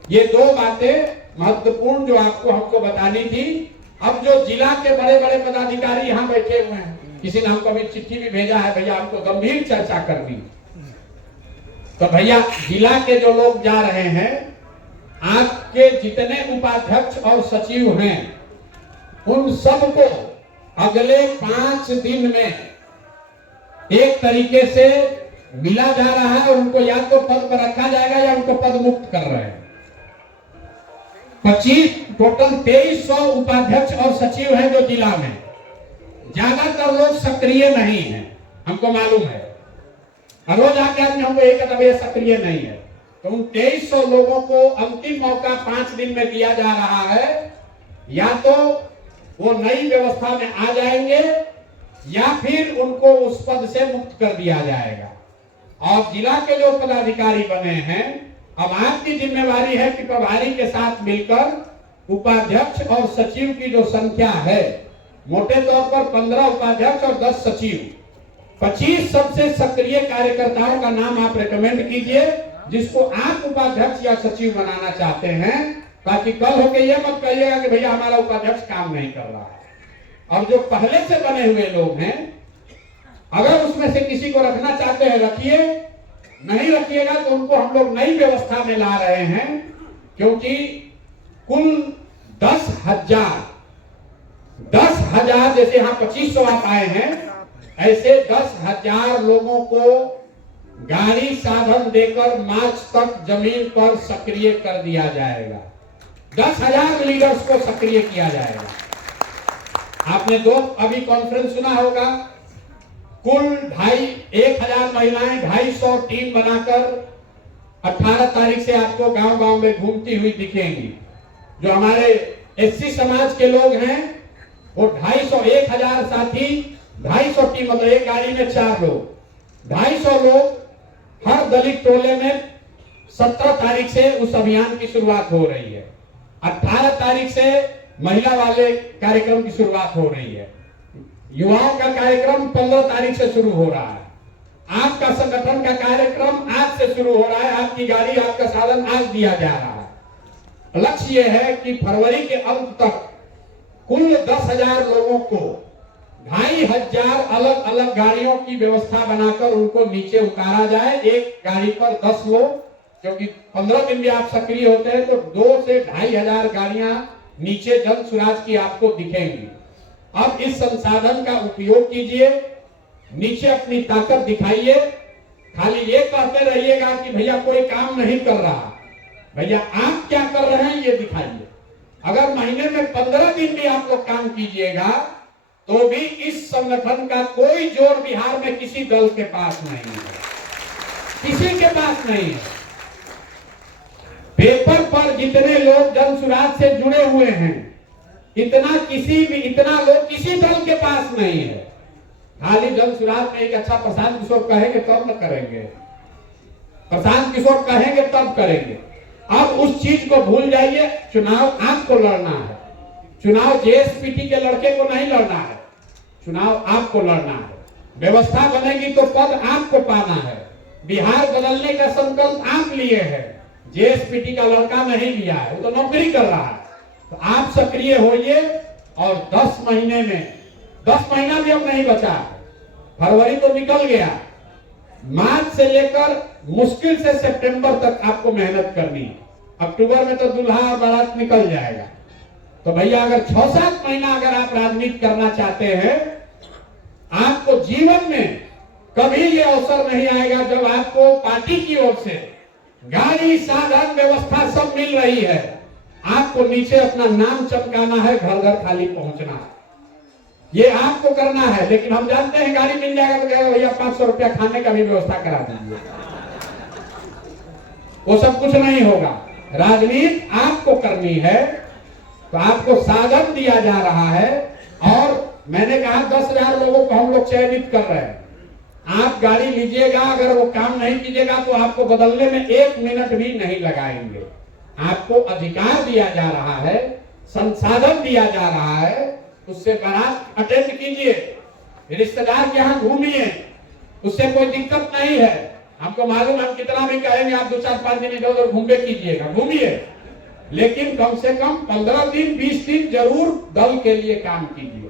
ये 2 बातें महत्वपूर्ण जो आपको हमको बतानी थी। अब जो जिला के बड़े बड़े पदाधिकारी यहाँ बैठे हुए हैं, किसी ने हमको अभी चिट्ठी भी भेजा है, भैया हमको गंभीर चर्चा करनी। तो भैया जिला के जो लोग जा रहे हैं, आपके जितने उपाध्यक्ष और सचिव हैं, उन सबको अगले 5 दिन में एक तरीके से मिला जा रहा है और उनको या तो पद पर रखा जाएगा या उनको पद मुक्त कर रहे हैं। 25 टोटल 2300 उपाध्यक्ष और सचिव हैं जो जिला में। ज्यादातर लोग सक्रिय नहीं हैं, हमको मालूम है। रोज आके आदमी हमको एक कदम सक्रिय नहीं है, तो उन 2300 लोगों को अंतिम मौका 5 दिन में दिया जा रहा है। या तो वो नई व्यवस्था में आ जाएंगे या फिर उनको उस पद से मुक्त कर दिया जाएगा। और जिला के जो पदाधिकारी बने हैं, अब आपकी जिम्मेवारी है कि प्रभारी के साथ मिलकर उपाध्यक्ष और सचिव की जो संख्या है, मोटे तौर पर 15 उपाध्यक्ष और 10 सचिव, 25 सबसे सक्रिय कार्यकर्ताओं का नाम आप रेकमेंड कीजिए, जिसको आप उपाध्यक्ष या सचिव बनाना चाहते हैं, ताकि कल होके ये मत कहिएगा कि भैया हमारा उपाध्यक्ष काम नहीं कर रहा है। और जो पहले से बने हुए लोग हैं, अगर उसमें से किसी को रखना चाहते हैं रखिए, नहीं रखिएगा तो उनको हम लोग नई व्यवस्था में ला रहे हैं। क्योंकि कुल 10,000 जैसे यहाँ 2500 आप आए हैं, ऐसे 10,000 लोगों को गाड़ी साधन देकर मार्च तक जमीन पर सक्रिय कर दिया जाएगा। 10,000 लीडर्स को सक्रिय किया जाएगा। आपने दो अभी कॉन्फ्रेंस सुना होगा, कुल 1,000 महिलाएं 250 टीम बनाकर 18 तारीख से आपको गांव-गांव में घूमती हुई दिखेंगी। जो हमारे एससी समाज के लोग हैं वो 1,000 साथी 250 टीम, मतलब एक गाड़ी में 4 लोग, 250 लोग हर दलित टोले में 17 तारीख से उस अभियान की शुरुआत हो रही है। 18 तारीख से महिला वाले कार्यक्रम की शुरुआत हो रही है। युवाओं का कार्यक्रम 15 तारीख से शुरू हो रहा है। आपका संगठन का कार्यक्रम आज से शुरू हो रहा है। आपकी गाड़ी, आपका साधन आज दिया जा रहा है। लक्ष्य यह है कि फरवरी के अंत तक कुल 10,000 लोगों को 2,500 अलग अलग गाड़ियों की व्यवस्था बनाकर उनको नीचे उतारा जाए। एक गाड़ी पर 10 लोग, क्योंकि 15 दिन भी आप सक्रिय होते हैं तो 2 से 2,500 गाड़ियां नीचे जन सुराज की आपको दिखेंगी। अब इस संसाधन का उपयोग कीजिए, नीचे अपनी ताकत दिखाइए। खाली ये कहते रहिएगा कि भैया कोई काम नहीं कर रहा, भैया आप क्या कर रहे हैं ये दिखाइए। अगर महीने में 15 दिन भी आप लोग काम कीजिएगा तो भी इस संगठन का कोई जोर बिहार में किसी दल के पास नहीं है, किसी के पास नहीं है। पेपर पर जितने लोग जन सुराज से जुड़े हुए हैं इतना लोग किसी दल के पास नहीं है। खाली जन सुराज में एक अच्छा प्रशांत किशोर कहेंगे तब न करेंगे, प्रशांत किशोर कहेंगे तब करेंगे। अब उस चीज को भूल जाइए। चुनाव आपको लड़ना है, चुनाव जेएसपीटी के लड़के को नहीं लड़ना है, चुनाव आपको लड़ना है। व्यवस्था बनेगी तो पद आपको पाना है। बिहार बदलने का संकल्प आप लिए है, जेएसपीटी का लड़का नहीं लिया है, वो तो नौकरी कर रहा है। तो आप सक्रिय होइए और 10 महीने में, 10 महीना भी अब नहीं बचा, फरवरी तो निकल गया, मार्च से लेकर मुश्किल से सितंबर तक आपको मेहनत करनी है। अक्टूबर में तो दूल्हा और बारात निकल जाएगा। तो भैया अगर 6-7 महीना अगर आप राजनीति करना चाहते हैं, आपको जीवन में कभी ये अवसर नहीं आएगा जब आपको पार्टी की ओर से गाड़ी, साधन, व्यवस्था सब मिल रही है। आपको नीचे अपना नाम चमकाना है, घर घर खाली पहुंचना है, ये आपको करना है। लेकिन हम जानते हैं गाड़ी मिल जाएगा तो कहेगा भैया 500 रुपया खाने का भी व्यवस्था करा दीजिए। वो सब कुछ नहीं होगा। राजनीति आपको करनी है तो आपको साधन दिया जा रहा है। और मैंने कहा 10,000 लोगों को हम लोग चयनित कर रहे हैं। आप गाड़ी लीजिएगा, अगर वो काम नहीं कीजिएगा तो आपको बदलने में 1 मिनट भी नहीं लगाएंगे। आपको अधिकार दिया जा रहा है, संसाधन दिया जा रहा है, उससे बारात अटेंड कीजिए, रिश्तेदार के यहाँ घूमिए, उससे कोई दिक्कत नहीं है। हमको मालूम, हम कितना भी कहेंगे आप 2-4-5 दिन इधर उधर घूमे कीजिएगा, घूमिए, लेकिन कम से कम 15 दिन 20 दिन जरूर दल के लिए काम कीजिए।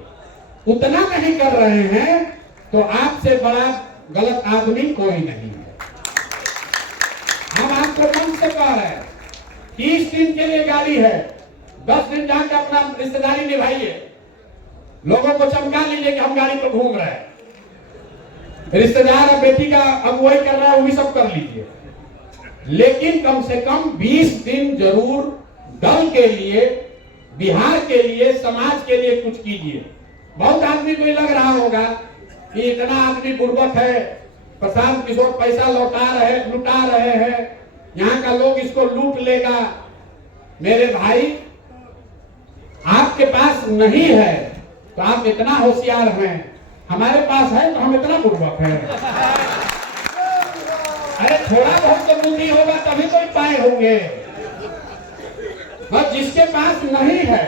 उतना नहीं कर रहे हैं तो आपसे बड़ा गलत आदमी कोई नहीं है। हम आपको मन से कह रहे हैं, 30 दिन के लिए गाड़ी है, 10 दिन जाकर अपना रिश्तेदारी निभाइए, लोगों को चमका लीजिए कि हम गाड़ी पर घूम रहे हैं। रिश्तेदार और बेटी का अगुवाई कर रहा है, वो भी सब कर लीजिए, लेकिन कम से कम 20 दिन जरूर दल के लिए, बिहार के लिए, समाज के लिए कुछ कीजिए। बहुत आदमी को लग रहा होगा कि इतना आदमी बुर्बक है, प्रशांत किशोर पैसा लुटा रहे हैं, यहाँ का लोग इसको लूट लेगा। मेरे भाई, आपके पास नहीं है तो आप इतना होशियार हैं, हमारे पास है तो हम इतना बुर्बक हैं। अरे थोड़ा बहुत तो बुद्धि होगा तभी तो पाए होंगे। और जिसके पास नहीं है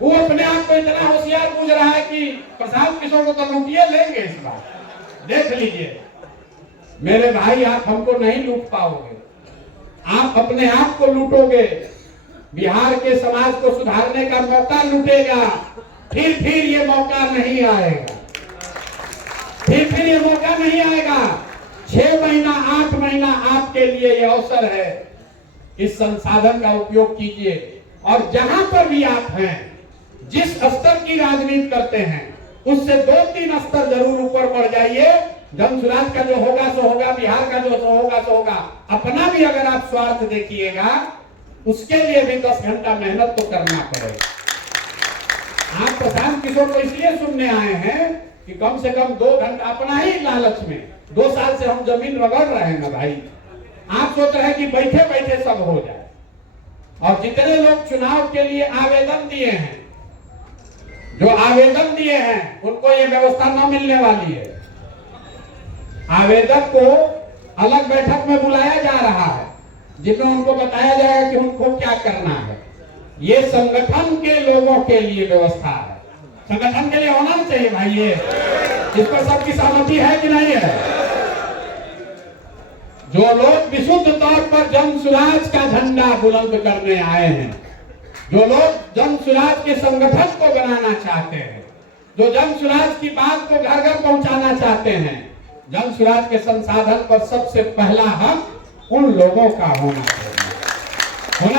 वो अपने आप को इतना होशियार पूछ रहा है कि प्रशांत किशोर को तो लूटिए लेंगे इस बार। देख लीजिए मेरे भाई, आप हमको नहीं लूट पाओगे, आप अपने आप को लूटोगे। बिहार के समाज को सुधारने का मौका लूटेगा, फिर ये मौका नहीं आएगा, फिर ये मौका नहीं आएगा। 6 महीना 8 महीना आपके लिए ये अवसर है। इस संसाधन का उपयोग कीजिए और जहां पर भी आप हैं, जिस स्तर की राजनीति करते हैं उससे 2-3 स्तर जरूर ऊपर बढ़ जाइए जन सुराज का जो होगा सो होगा, बिहार का जो होगा सो होगा। अपना भी अगर आप स्वार्थ देखिएगा, उसके लिए भी 10 घंटा मेहनत तो करना पड़ेगा। आप प्रशांत किशोर को इसलिए सुनने आए हैं कि कम से कम 2 घंटा, अपना ही लालच में 2 साल से हम जमीन रगड़ रहे हैं ना भाई। आप सोच रहे हैं कि बैठे बैठे सब हो जाए, और जितने लोग चुनाव के लिए आवेदन दिए हैं, जो आवेदन दिए हैं, उनको ये व्यवस्था न मिलने वाली है। आवेदक को अलग बैठक में बुलाया जा रहा है, जिसमें उनको बताया जाएगा कि उनको क्या करना है। ये संगठन के लोगों के लिए व्यवस्था है, संगठन के लिए होना चाहिए भाई। ये इस पर सबकी सहमति है कि नहीं है? जो लोग विशुद्ध तौर पर जन सुराज का झंडा बुलंद करने आए हैं, जो लोग जन सुराज के संगठन को बनाना चाहते हैं, जो जन सुराज की बात को घर घर पहुंचाना चाहते हैं, जन सुराज के संसाधन पर सबसे पहला हक उन लोगों का होना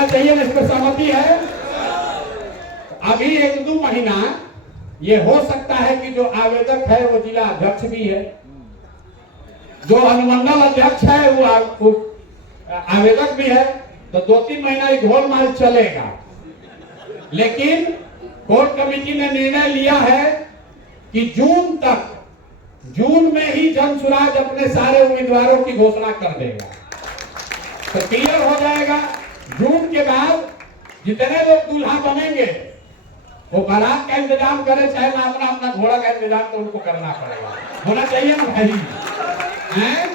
चाहिए ना। इस पर सहमति है? अभी 1-2 महीना ये हो सकता है कि जो आवेदक है वो जिला अध्यक्ष भी है, जो अनुमंडल अध्यक्ष है वो आवेदक भी है, तो 2-3 महीना ये घोलमाल चलेगा। लेकिन कोर कमेटी ने निर्णय लिया है कि जून में ही जन सुराज अपने सारे उम्मीदवारों की घोषणा कर देगा, तो क्लियर हो जाएगा। जून के बाद जितने लोग दूल्हा बनेंगे वो बारात का इंतजाम करे, चाहे ना अपना घोड़ा का इंतजाम तो उनको करना पड़ेगा, होना चाहिए ना भाई हैं?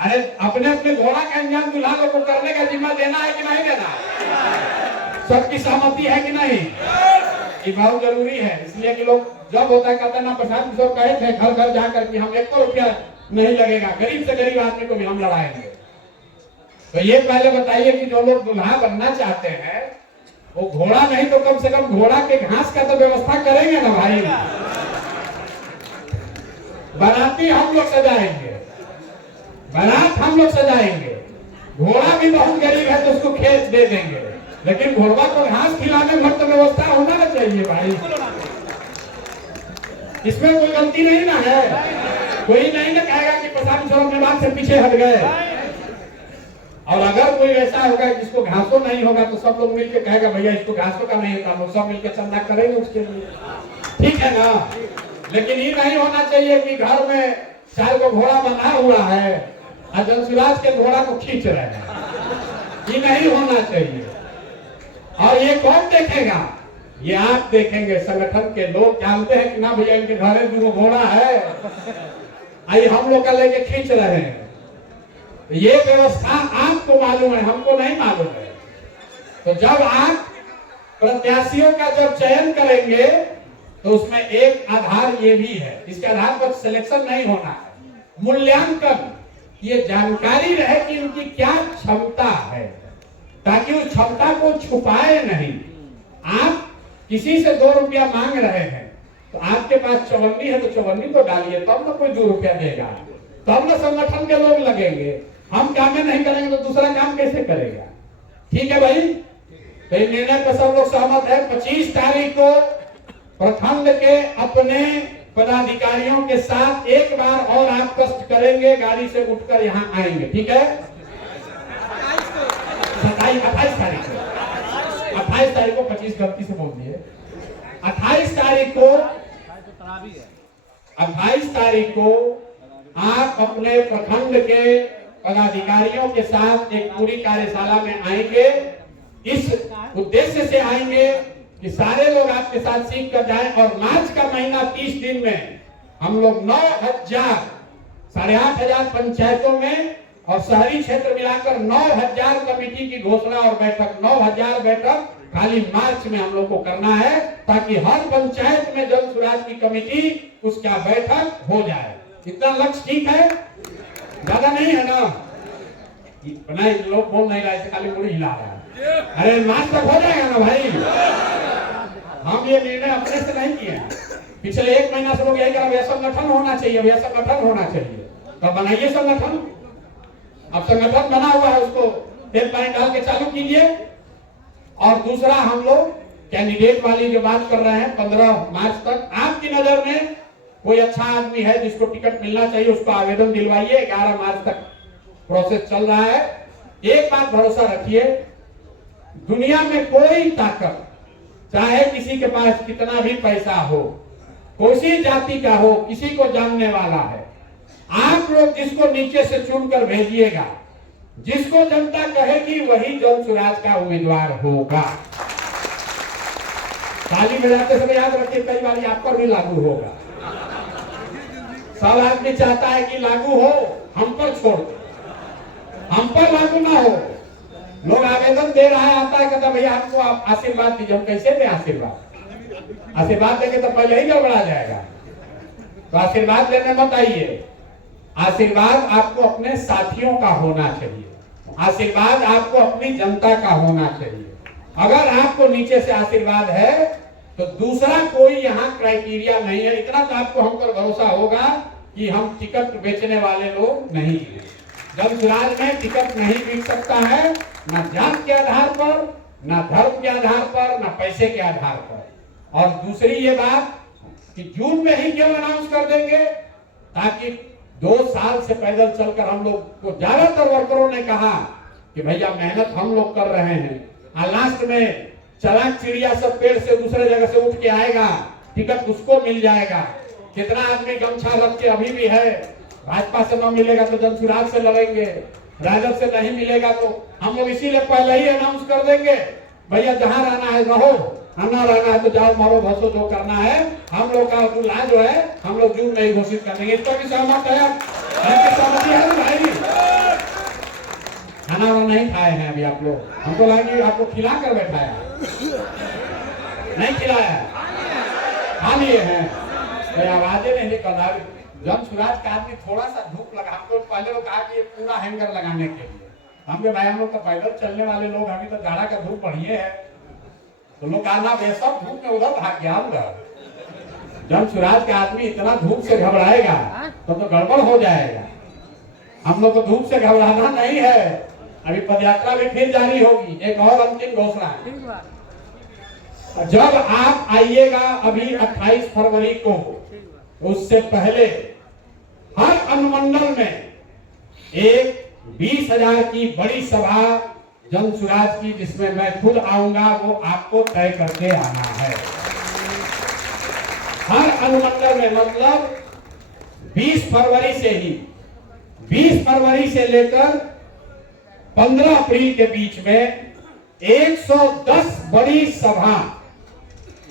अरे अपने घोड़ा का इंतजाम दूल्हा लोग को करने का जिम्मा देना है कि नहीं देना? सबकी सहमति है कि नहीं? ये बहुत जरूरी है, इसलिए कि लोग जब होता है कहते हैं ना, प्रशांत किशोर कहे थे घर घर जाकर कि हम 1 रुपया नहीं लगेगा, गरीब से गरीब आदमी को भी हम लड़ाएंगे। तो ये पहले बताइए कि जो लोग दुल्हा बनना चाहते हैं वो घोड़ा नहीं तो कम से कम घोड़ा के घास का तो व्यवस्था करेंगे ना भाई। बाराती हम लोग सजाएंगे, बारात हम लोग सजाएंगे, घोड़ा भी बहुत गरीब है तो उसको खेत दे देंगे, लेकिन घोड़ा को घास खिलाने भर तो व्यवस्था होना ना चाहिए भाई। इसमें कोई गलती नहीं ना है, कोई नहीं ना कहेगा कि प्रशांत किशोर अपने बात से पीछे हट गए। और अगर कोई ऐसा होगा जिसको घासों नहीं होगा तो सब लोग मिलकर कहेगा भैया इसको घासों का नहीं होता, हम सब मिलकर चंदा करेंगे उसके लिए, ठीक है ना। लेकिन ये नहीं होना चाहिए कि घर में 4 को घोड़ा बना हुआ है और जन सुराज के घोड़ा को खींच रहे हैं, ये नहीं होना चाहिए। और ये कौन देखेगा? ये आप देखेंगे, संगठन के लोग जानते हैं कि ना भैया इनके घर में 2 घोड़ा है, आइए हम लोग का लेके खींच रहे हैं। ये व्यवस्था आपको मालूम है, हमको नहीं मालूम है। तो जब आप प्रत्याशियों का जब चयन करेंगे तो उसमें एक आधार ये भी है, इसके आधार पर सिलेक्शन नहीं होना है, मूल्यांकन, ये जानकारी रहे कि उनकी क्या क्षमता है, ताकि उस क्षमता को छुपाए नहीं। आप किसी से 2 रुपया मांग रहे हैं तो आपके पास चवन्नी है तो चवन्नी तो डालिए, तब ना कोई 2 रुपया देगा, तब ना संगठन के लोग लगेंगे। हम काम में नहीं करेंगे तो दूसरा काम कैसे करेगा? ठीक है भाई, तो निर्णय पर सब लोग सहमत है। 25 तारीख को प्रखंड के अपने पदाधिकारियों के साथ एक बार और आप कष्ट करेंगे, गाड़ी से उठकर यहाँ आएंगे, ठीक है? 28 तारीख को 25 गलती से बोल दिए। 28 तारीख को आप अपने प्रखंड के पदाधिकारियों के साथ एक पूरी कार्यशाला में आएंगे। इस उद्देश्य से आएंगे कि सारे लोग आपके साथ सीख कर जाएं और मार्च का महीना 30 दिन में हम लोग 9,000 8,500 पंचायतों में और शहरी क्षेत्र मिलाकर 9,000 कमेटी की घोषणा और बैठक, 9,000 बैठक खाली मार्च में हम लोग को करना है, ताकि हर पंचायत में जन सुराज की कमेटी उसका बैठक हो जाए। इतना लक्ष्य ठीक है? ज्यादा नहीं है ना? नहीं, लोग बोल नहीं रहे, खाली मुड़ी हिला रहा है। अरे मार्च तक हो जाएगा ना भाई? हम ये निर्णय अपने से नहीं किए, पिछले 1 महीना से लोग यही कह रहे हैं संगठन होना चाहिए, भैया संगठन होना चाहिए। तो बनाइए संगठन, अब संगठन बना हुआ है उसको तेल पानी डाल के चालू कीजिए। और दूसरा, हम लोग कैंडिडेट वाली जो बात कर रहे हैं 15 मार्च तक, आपकी नजर में कोई अच्छा आदमी है जिसको टिकट मिलना चाहिए, उसको आवेदन दिलवाइए। 11 मार्च तक प्रोसेस चल रहा है। एक बात भरोसा रखिए, दुनिया में कोई ताकत, चाहे किसी के पास कितना भी पैसा हो, कोई जाति का हो, किसी को जानने वाला है, आप लोग जिसको नीचे से चुनकर भेजिएगा, जिसको जनता कहेगी वही जन सुराज का उम्मीदवार होगा। ताली बजाते समय याद रखिए, कई बार आप पर भी लागू होगा। सब आदमी चाहता है कि लागू हो, हम पर छोड़ दे, हम पर लागू ना हो। लोग आवेदन दे रहा है, आता है, कहता भैया आपको आप आशीर्वाद दीजिए। हम कैसे दें आशीर्वाद? आशीर्वाद देंगे तो पहले ही गड़बड़ा जाएगा। तो आशीर्वाद लेने मत आइए। आशीर्वाद आपको अपने साथियों का होना चाहिए, आशीर्वाद आपको अपनी जनता का होना चाहिए। अगर आपको नीचे से आशीर्वाद है तो दूसरा कोई यहाँ क्राइटेरिया नहीं है। इतना तो आपको हम पर भरोसा होगा कि हम टिकट बेचने वाले लोग नहीं हैं। जन सुराज में टिकट नहीं बिक सकता है, न जात के आधार पर, न धर्म के आधार पर, न पैसे के आधार पर। और दूसरी ये बात कि जून में ही क्यों अनाउंस कर देंगे, ताकि 2 साल से पैदल चलकर हम लोग को ज्यादातर वर्करों ने कहा कि भैया मेहनत हम लोग कर रहे हैं, और लास्ट में चलाक चिड़िया सब पेड़ से दूसरे जगह से उठ के आएगा, टिकट उसको मिल जाएगा। कितना आदमी गमछा रख के अभी भी है, भाजपा से न मिलेगा तो जन सुराज से लड़ेंगे, राजद से नहीं मिलेगा तो हम लोग इसीलिए पहले ही अनाउंस कर देंगे, भैया जहां रहना है रहो, ना रहना है तो जाओ मरो भसो, जो करना है। हम लोग का दूल्हा जो है हम लोग जून में ही घोषित कर देंगे। इस पर भी सहमत है? सहमति है भाई? खाना नहीं खाए हैं अभी आप लोग? हमको लगा कि आपको खिला कर बैठाया, नहीं खिलाया, खा लिए हैं। तो आवाजें नहीं निकल रहा। जन सुराज का आदमी थोड़ा सा धूप लगा, हमको पहले वो कहा कि ये पूरा हैंगर लगाने के लिए, हमके भाई हम लोग तो पैदल चलने वाले लोग, अभी तो जाड़ा का धूप बढ़िए है, तो लोग कहा ना वे सब धूप में उधर भाग गया। जन सुराज का आदमी इतना धूप से घबराएगा तो गड़बड़ हो जाएगा। हम लोग को धूप से घबराना नहीं है। अभी पदयात्रा भी फिर जारी होगी। एक और अंतिम घोषणा, जब आप आइएगा अभी 28 फरवरी को, उससे पहले हर अनुमंडल में एक 20,000 की बड़ी सभा जन सुराज की, जिसमें मैं खुद आऊंगा, वो आपको तय करके आना है। हर अनुमंडल में, मतलब 20 फरवरी से ही, 20 फरवरी से लेकर 15 अप्रैल के बीच में 110 बड़ी सभा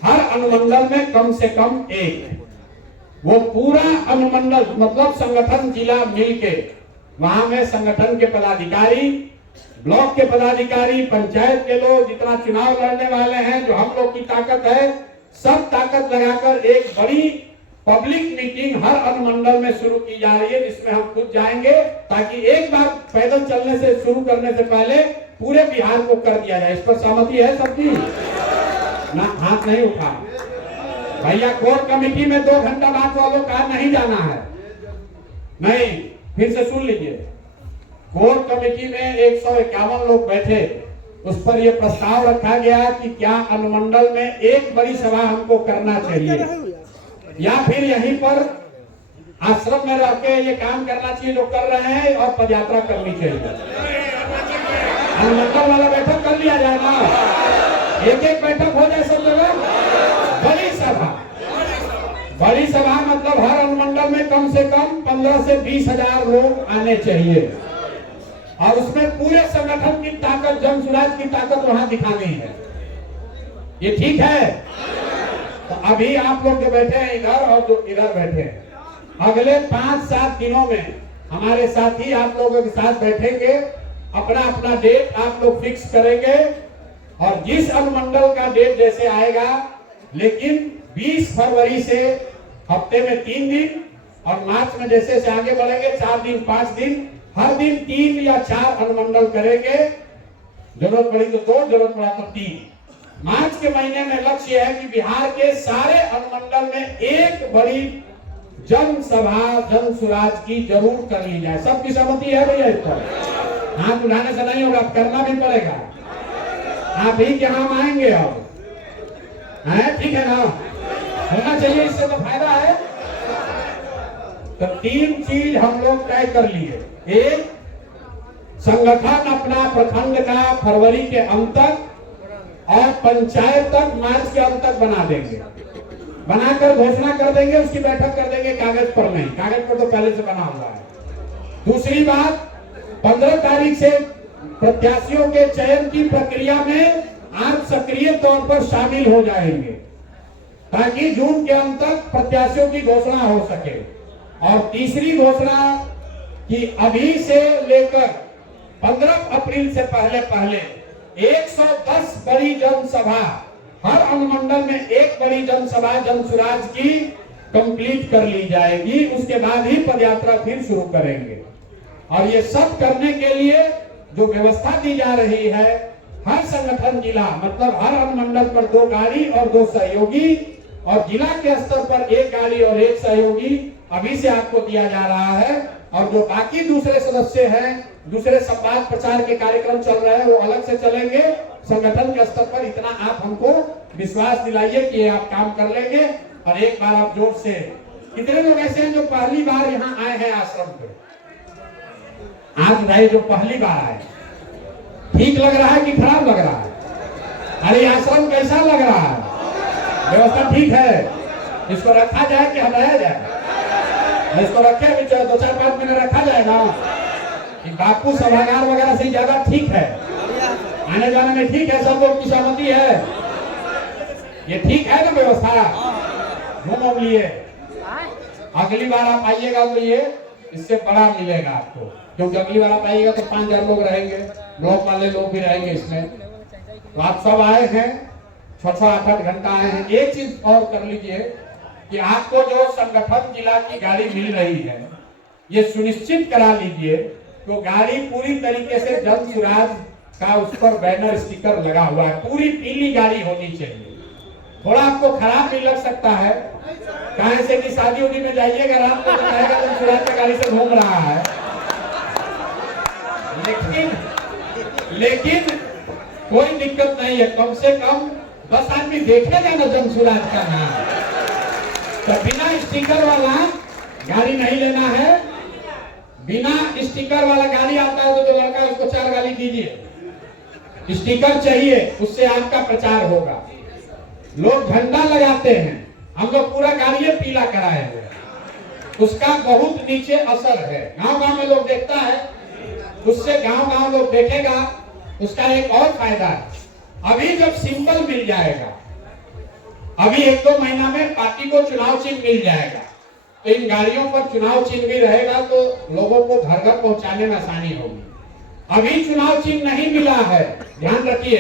हर अनुमंडल में कम से कम एक। वो पूरा अनुमंडल मतलब संगठन जिला मिलके, वहां में संगठन के पदाधिकारी, ब्लॉक के पदाधिकारी, पंचायत के लोग, जितना चुनाव लड़ने वाले हैं, जो हम लोग की ताकत है, सब ताकत लगाकर एक बड़ी पब्लिक मीटिंग हर अनुमंडल में शुरू की जा रही है, जिसमें हम खुद जाएंगे, ताकि एक बार पैदल चलने से शुरू करने से पहले पूरे बिहार को कर दिया जाए। इस पर सहमति है सबकी? ना हाथ नहीं उठा भैया। कोर कमेटी में 2 घंटा बाद वालों का नहीं जाना है, नहीं, फिर से सुन लीजिए। कोर कमेटी में 151 लोग बैठे, उस पर यह प्रस्ताव रखा गया कि क्या अनुमंडल में एक बड़ी सभा हमको करना चाहिए, या फिर यहीं पर आश्रम में रह के ये काम करना चाहिए जो कर रहे हैं, और पदयात्रा करनी चाहिए। अनुमंडल वाला बैठक कर लिया जाए ना, एक बैठक हो जाए सब जगह। बड़ी सभा, बड़ी सभा मतलब हर अनुमंडल में कम से कम 15 से 20,000 लोग आने चाहिए, और उसमें पूरे संगठन की ताकत, जन सुराज की ताकत वहां दिखानी है। ये ठीक है? तो अभी आप लोग जो बैठे हैं इधर और जो इधर बैठे हैं, अगले 5-7 दिनों में हमारे साथी आप लोगों के साथ बैठेंगे, अपना अपना डेट आप लोग फिक्स करेंगे, और जिस अनुमंडल का डेट जैसे आएगा, लेकिन 20 फरवरी से हफ्ते में 3 दिन, और मार्च में जैसे से आगे बढ़ेंगे 4 दिन 5 दिन, हर दिन 3 या 4 अनुमंडल करेंगे। जरूरत पड़ी तो 2, जरूरत पड़ा तो 3। मार्च के महीने में लक्ष्य है कि बिहार के सारे अनुमंडल में एक बड़ी जन सभा जन सुराज की जरूर कर ली जाए। सबकी सहमति है भैया? इस पर हाथ उठाने से नहीं होगा, करना भी पड़ेगा। आप ही के हम आएंगे, अब है ठीक है ना? होना चाहिए, इससे तो फायदा है। तो 3 चीज हम लोग तय कर लिए। एक, संगठन अपना प्रखंड का फरवरी के अंत तक और पंचायत तक मार्च के अंत तक बना देंगे, बनाकर घोषणा कर देंगे, उसकी बैठक कर देंगे, कागज पर नहीं, कागज पर तो पहले से बना हुआ है। दूसरी बात, 15 तारीख से प्रत्याशियों के चयन की प्रक्रिया में आप सक्रिय तौर पर शामिल हो जाएंगे ताकि जून के अंत तक प्रत्याशियों की घोषणा हो सके। और तीसरी घोषणा कि अभी से लेकर 15 अप्रैल से पहले 110 बड़ी जनसभा, हर अनुमंडल में एक बड़ी जनसभा जनसुराज की कंप्लीट कर ली जाएगी। उसके बाद ही पदयात्रा फिर शुरू करेंगे। और ये सब करने के लिए जो व्यवस्था दी जा रही है, हर संगठन जिला मतलब हर अनुमंडल पर 2 गाड़ी और 2 सहयोगी, और जिला के स्तर पर 1 गाड़ी और 1 सहयोगी अभी से आपको दिया जा रहा है। और जो बाकी दूसरे सदस्य हैं, दूसरे संवाद प्रचार के कार्यक्रम चल रहे हैं, वो अलग से चलेंगे। संगठन के स्तर पर इतना आप हमको विश्वास दिलाइए कि ये आप काम कर लेंगे। और एक बार आप जोर से, कितने लोग ऐसे हैं जो पहली बार यहाँ आए हैं आश्रम पे? आज भाई जो पहली बार आए, ठीक लग रहा है कि खराब लग रहा है? अरे आश्रम कैसा लग रहा है? व्यवस्था ठीक है? इसको रखा जाए कि हटाया जाए? इसको रखे भी 2-4-5 महीने रखा जाए ना। बापू सभागार वगैरह से ज्यादा ठीक है, आने जाने में ठीक है, सब लोग की सहमति है, ये ठीक है ना व्यवस्था? घूम लिए, अगली बार आप आइएगा तो ये इससे बड़ा मिलेगा आपको, क्योंकि अगली बार आप आइएगा तो 5000 लोग रहेंगे, ब्लॉक वाले लोग भी रहेंगे इसमें। तो आप सब आए हैं, 6-8 घंटा आए हैं। एक चीज और कर लीजिए कि आपको जो संगठन जिला की गाड़ी मिल रही है, ये सुनिश्चित करा लीजिए तो गाड़ी पूरी तरीके से जनसुराज का उस पर बैनर स्टिकर लगा हुआ है, पूरी पीली गाड़ी होनी चाहिए। थोड़ा आपको खराब भी लग सकता है, कहां से कि शादी उदी में जाइएगा रात को तो कहेगा जनसुराज की गाड़ी से घूम रहा है, लेकिन कोई दिक्कत नहीं है। कम से कम 10 आदमी देखेगा ना जनसुराज का नाम। तो बिना स्टिकर वाला गाड़ी नहीं लेना है। बिना स्टिकर वाला गाड़ी आता है तो जो लड़का है उसको 4 गाली दीजिए। स्टिकर चाहिए, उससे आपका प्रचार होगा। लोग झंडा लगाते हैं, हम लोग पूरा गाड़ी पीला कराए हुए, उसका बहुत नीचे असर है। गांव-गांव में लोग देखता है, उससे गांव-गांव लोग देखेगा, उसका एक और फायदा है। अभी जब सिंबल मिल जाएगा, अभी 1-2 महीना में पार्टी को चुनाव चिन्ह मिल जाएगा, तो इन गाड़ियों पर चुनाव चिन्ह भी रहेगा तो लोगों को घर घर पहुंचाने में आसानी होगी। अभी चुनाव चिन्ह नहीं मिला है, ध्यान रखिए।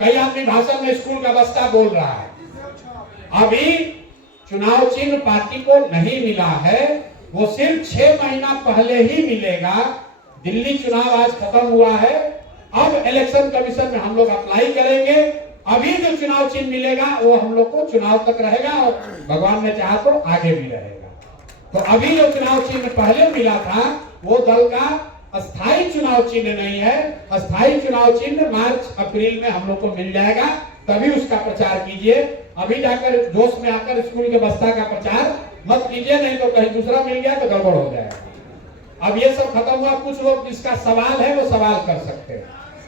कई आदमी भाषण में स्कूल का बस्ता बोल रहा है, अभी चुनाव चिन्ह पार्टी को नहीं मिला है, वो सिर्फ 6 महीना पहले ही मिलेगा। दिल्ली चुनाव आज खत्म हुआ है, अब इलेक्शन कमीशन में हम लोग अप्लाई करेंगे। अभी जो चुनाव चिन्ह मिलेगा वो हम लोग को चुनाव तक रहेगा और भगवान ने चाहा तो आगे भी रहेगा। तो अभी जो चुनाव चिन्ह पहले मिला था वो दल का अस्थायी चुनाव चिन्ह नहीं है। अस्थायी चुनाव चिन्ह मार्च अप्रैल में हम लोग को मिल जाएगा, तभी उसका प्रचार कीजिए। अभी जाकर जोश में आकर स्कूल के बस्ता का प्रचार मत कीजिए, नहीं तो कहीं दूसरा मिल गया तो गड़बड़ हो जाएगा। अब ये सब खत्म हुआ। कुछ लोग जिसका सवाल है वो सवाल कर सकते हैं।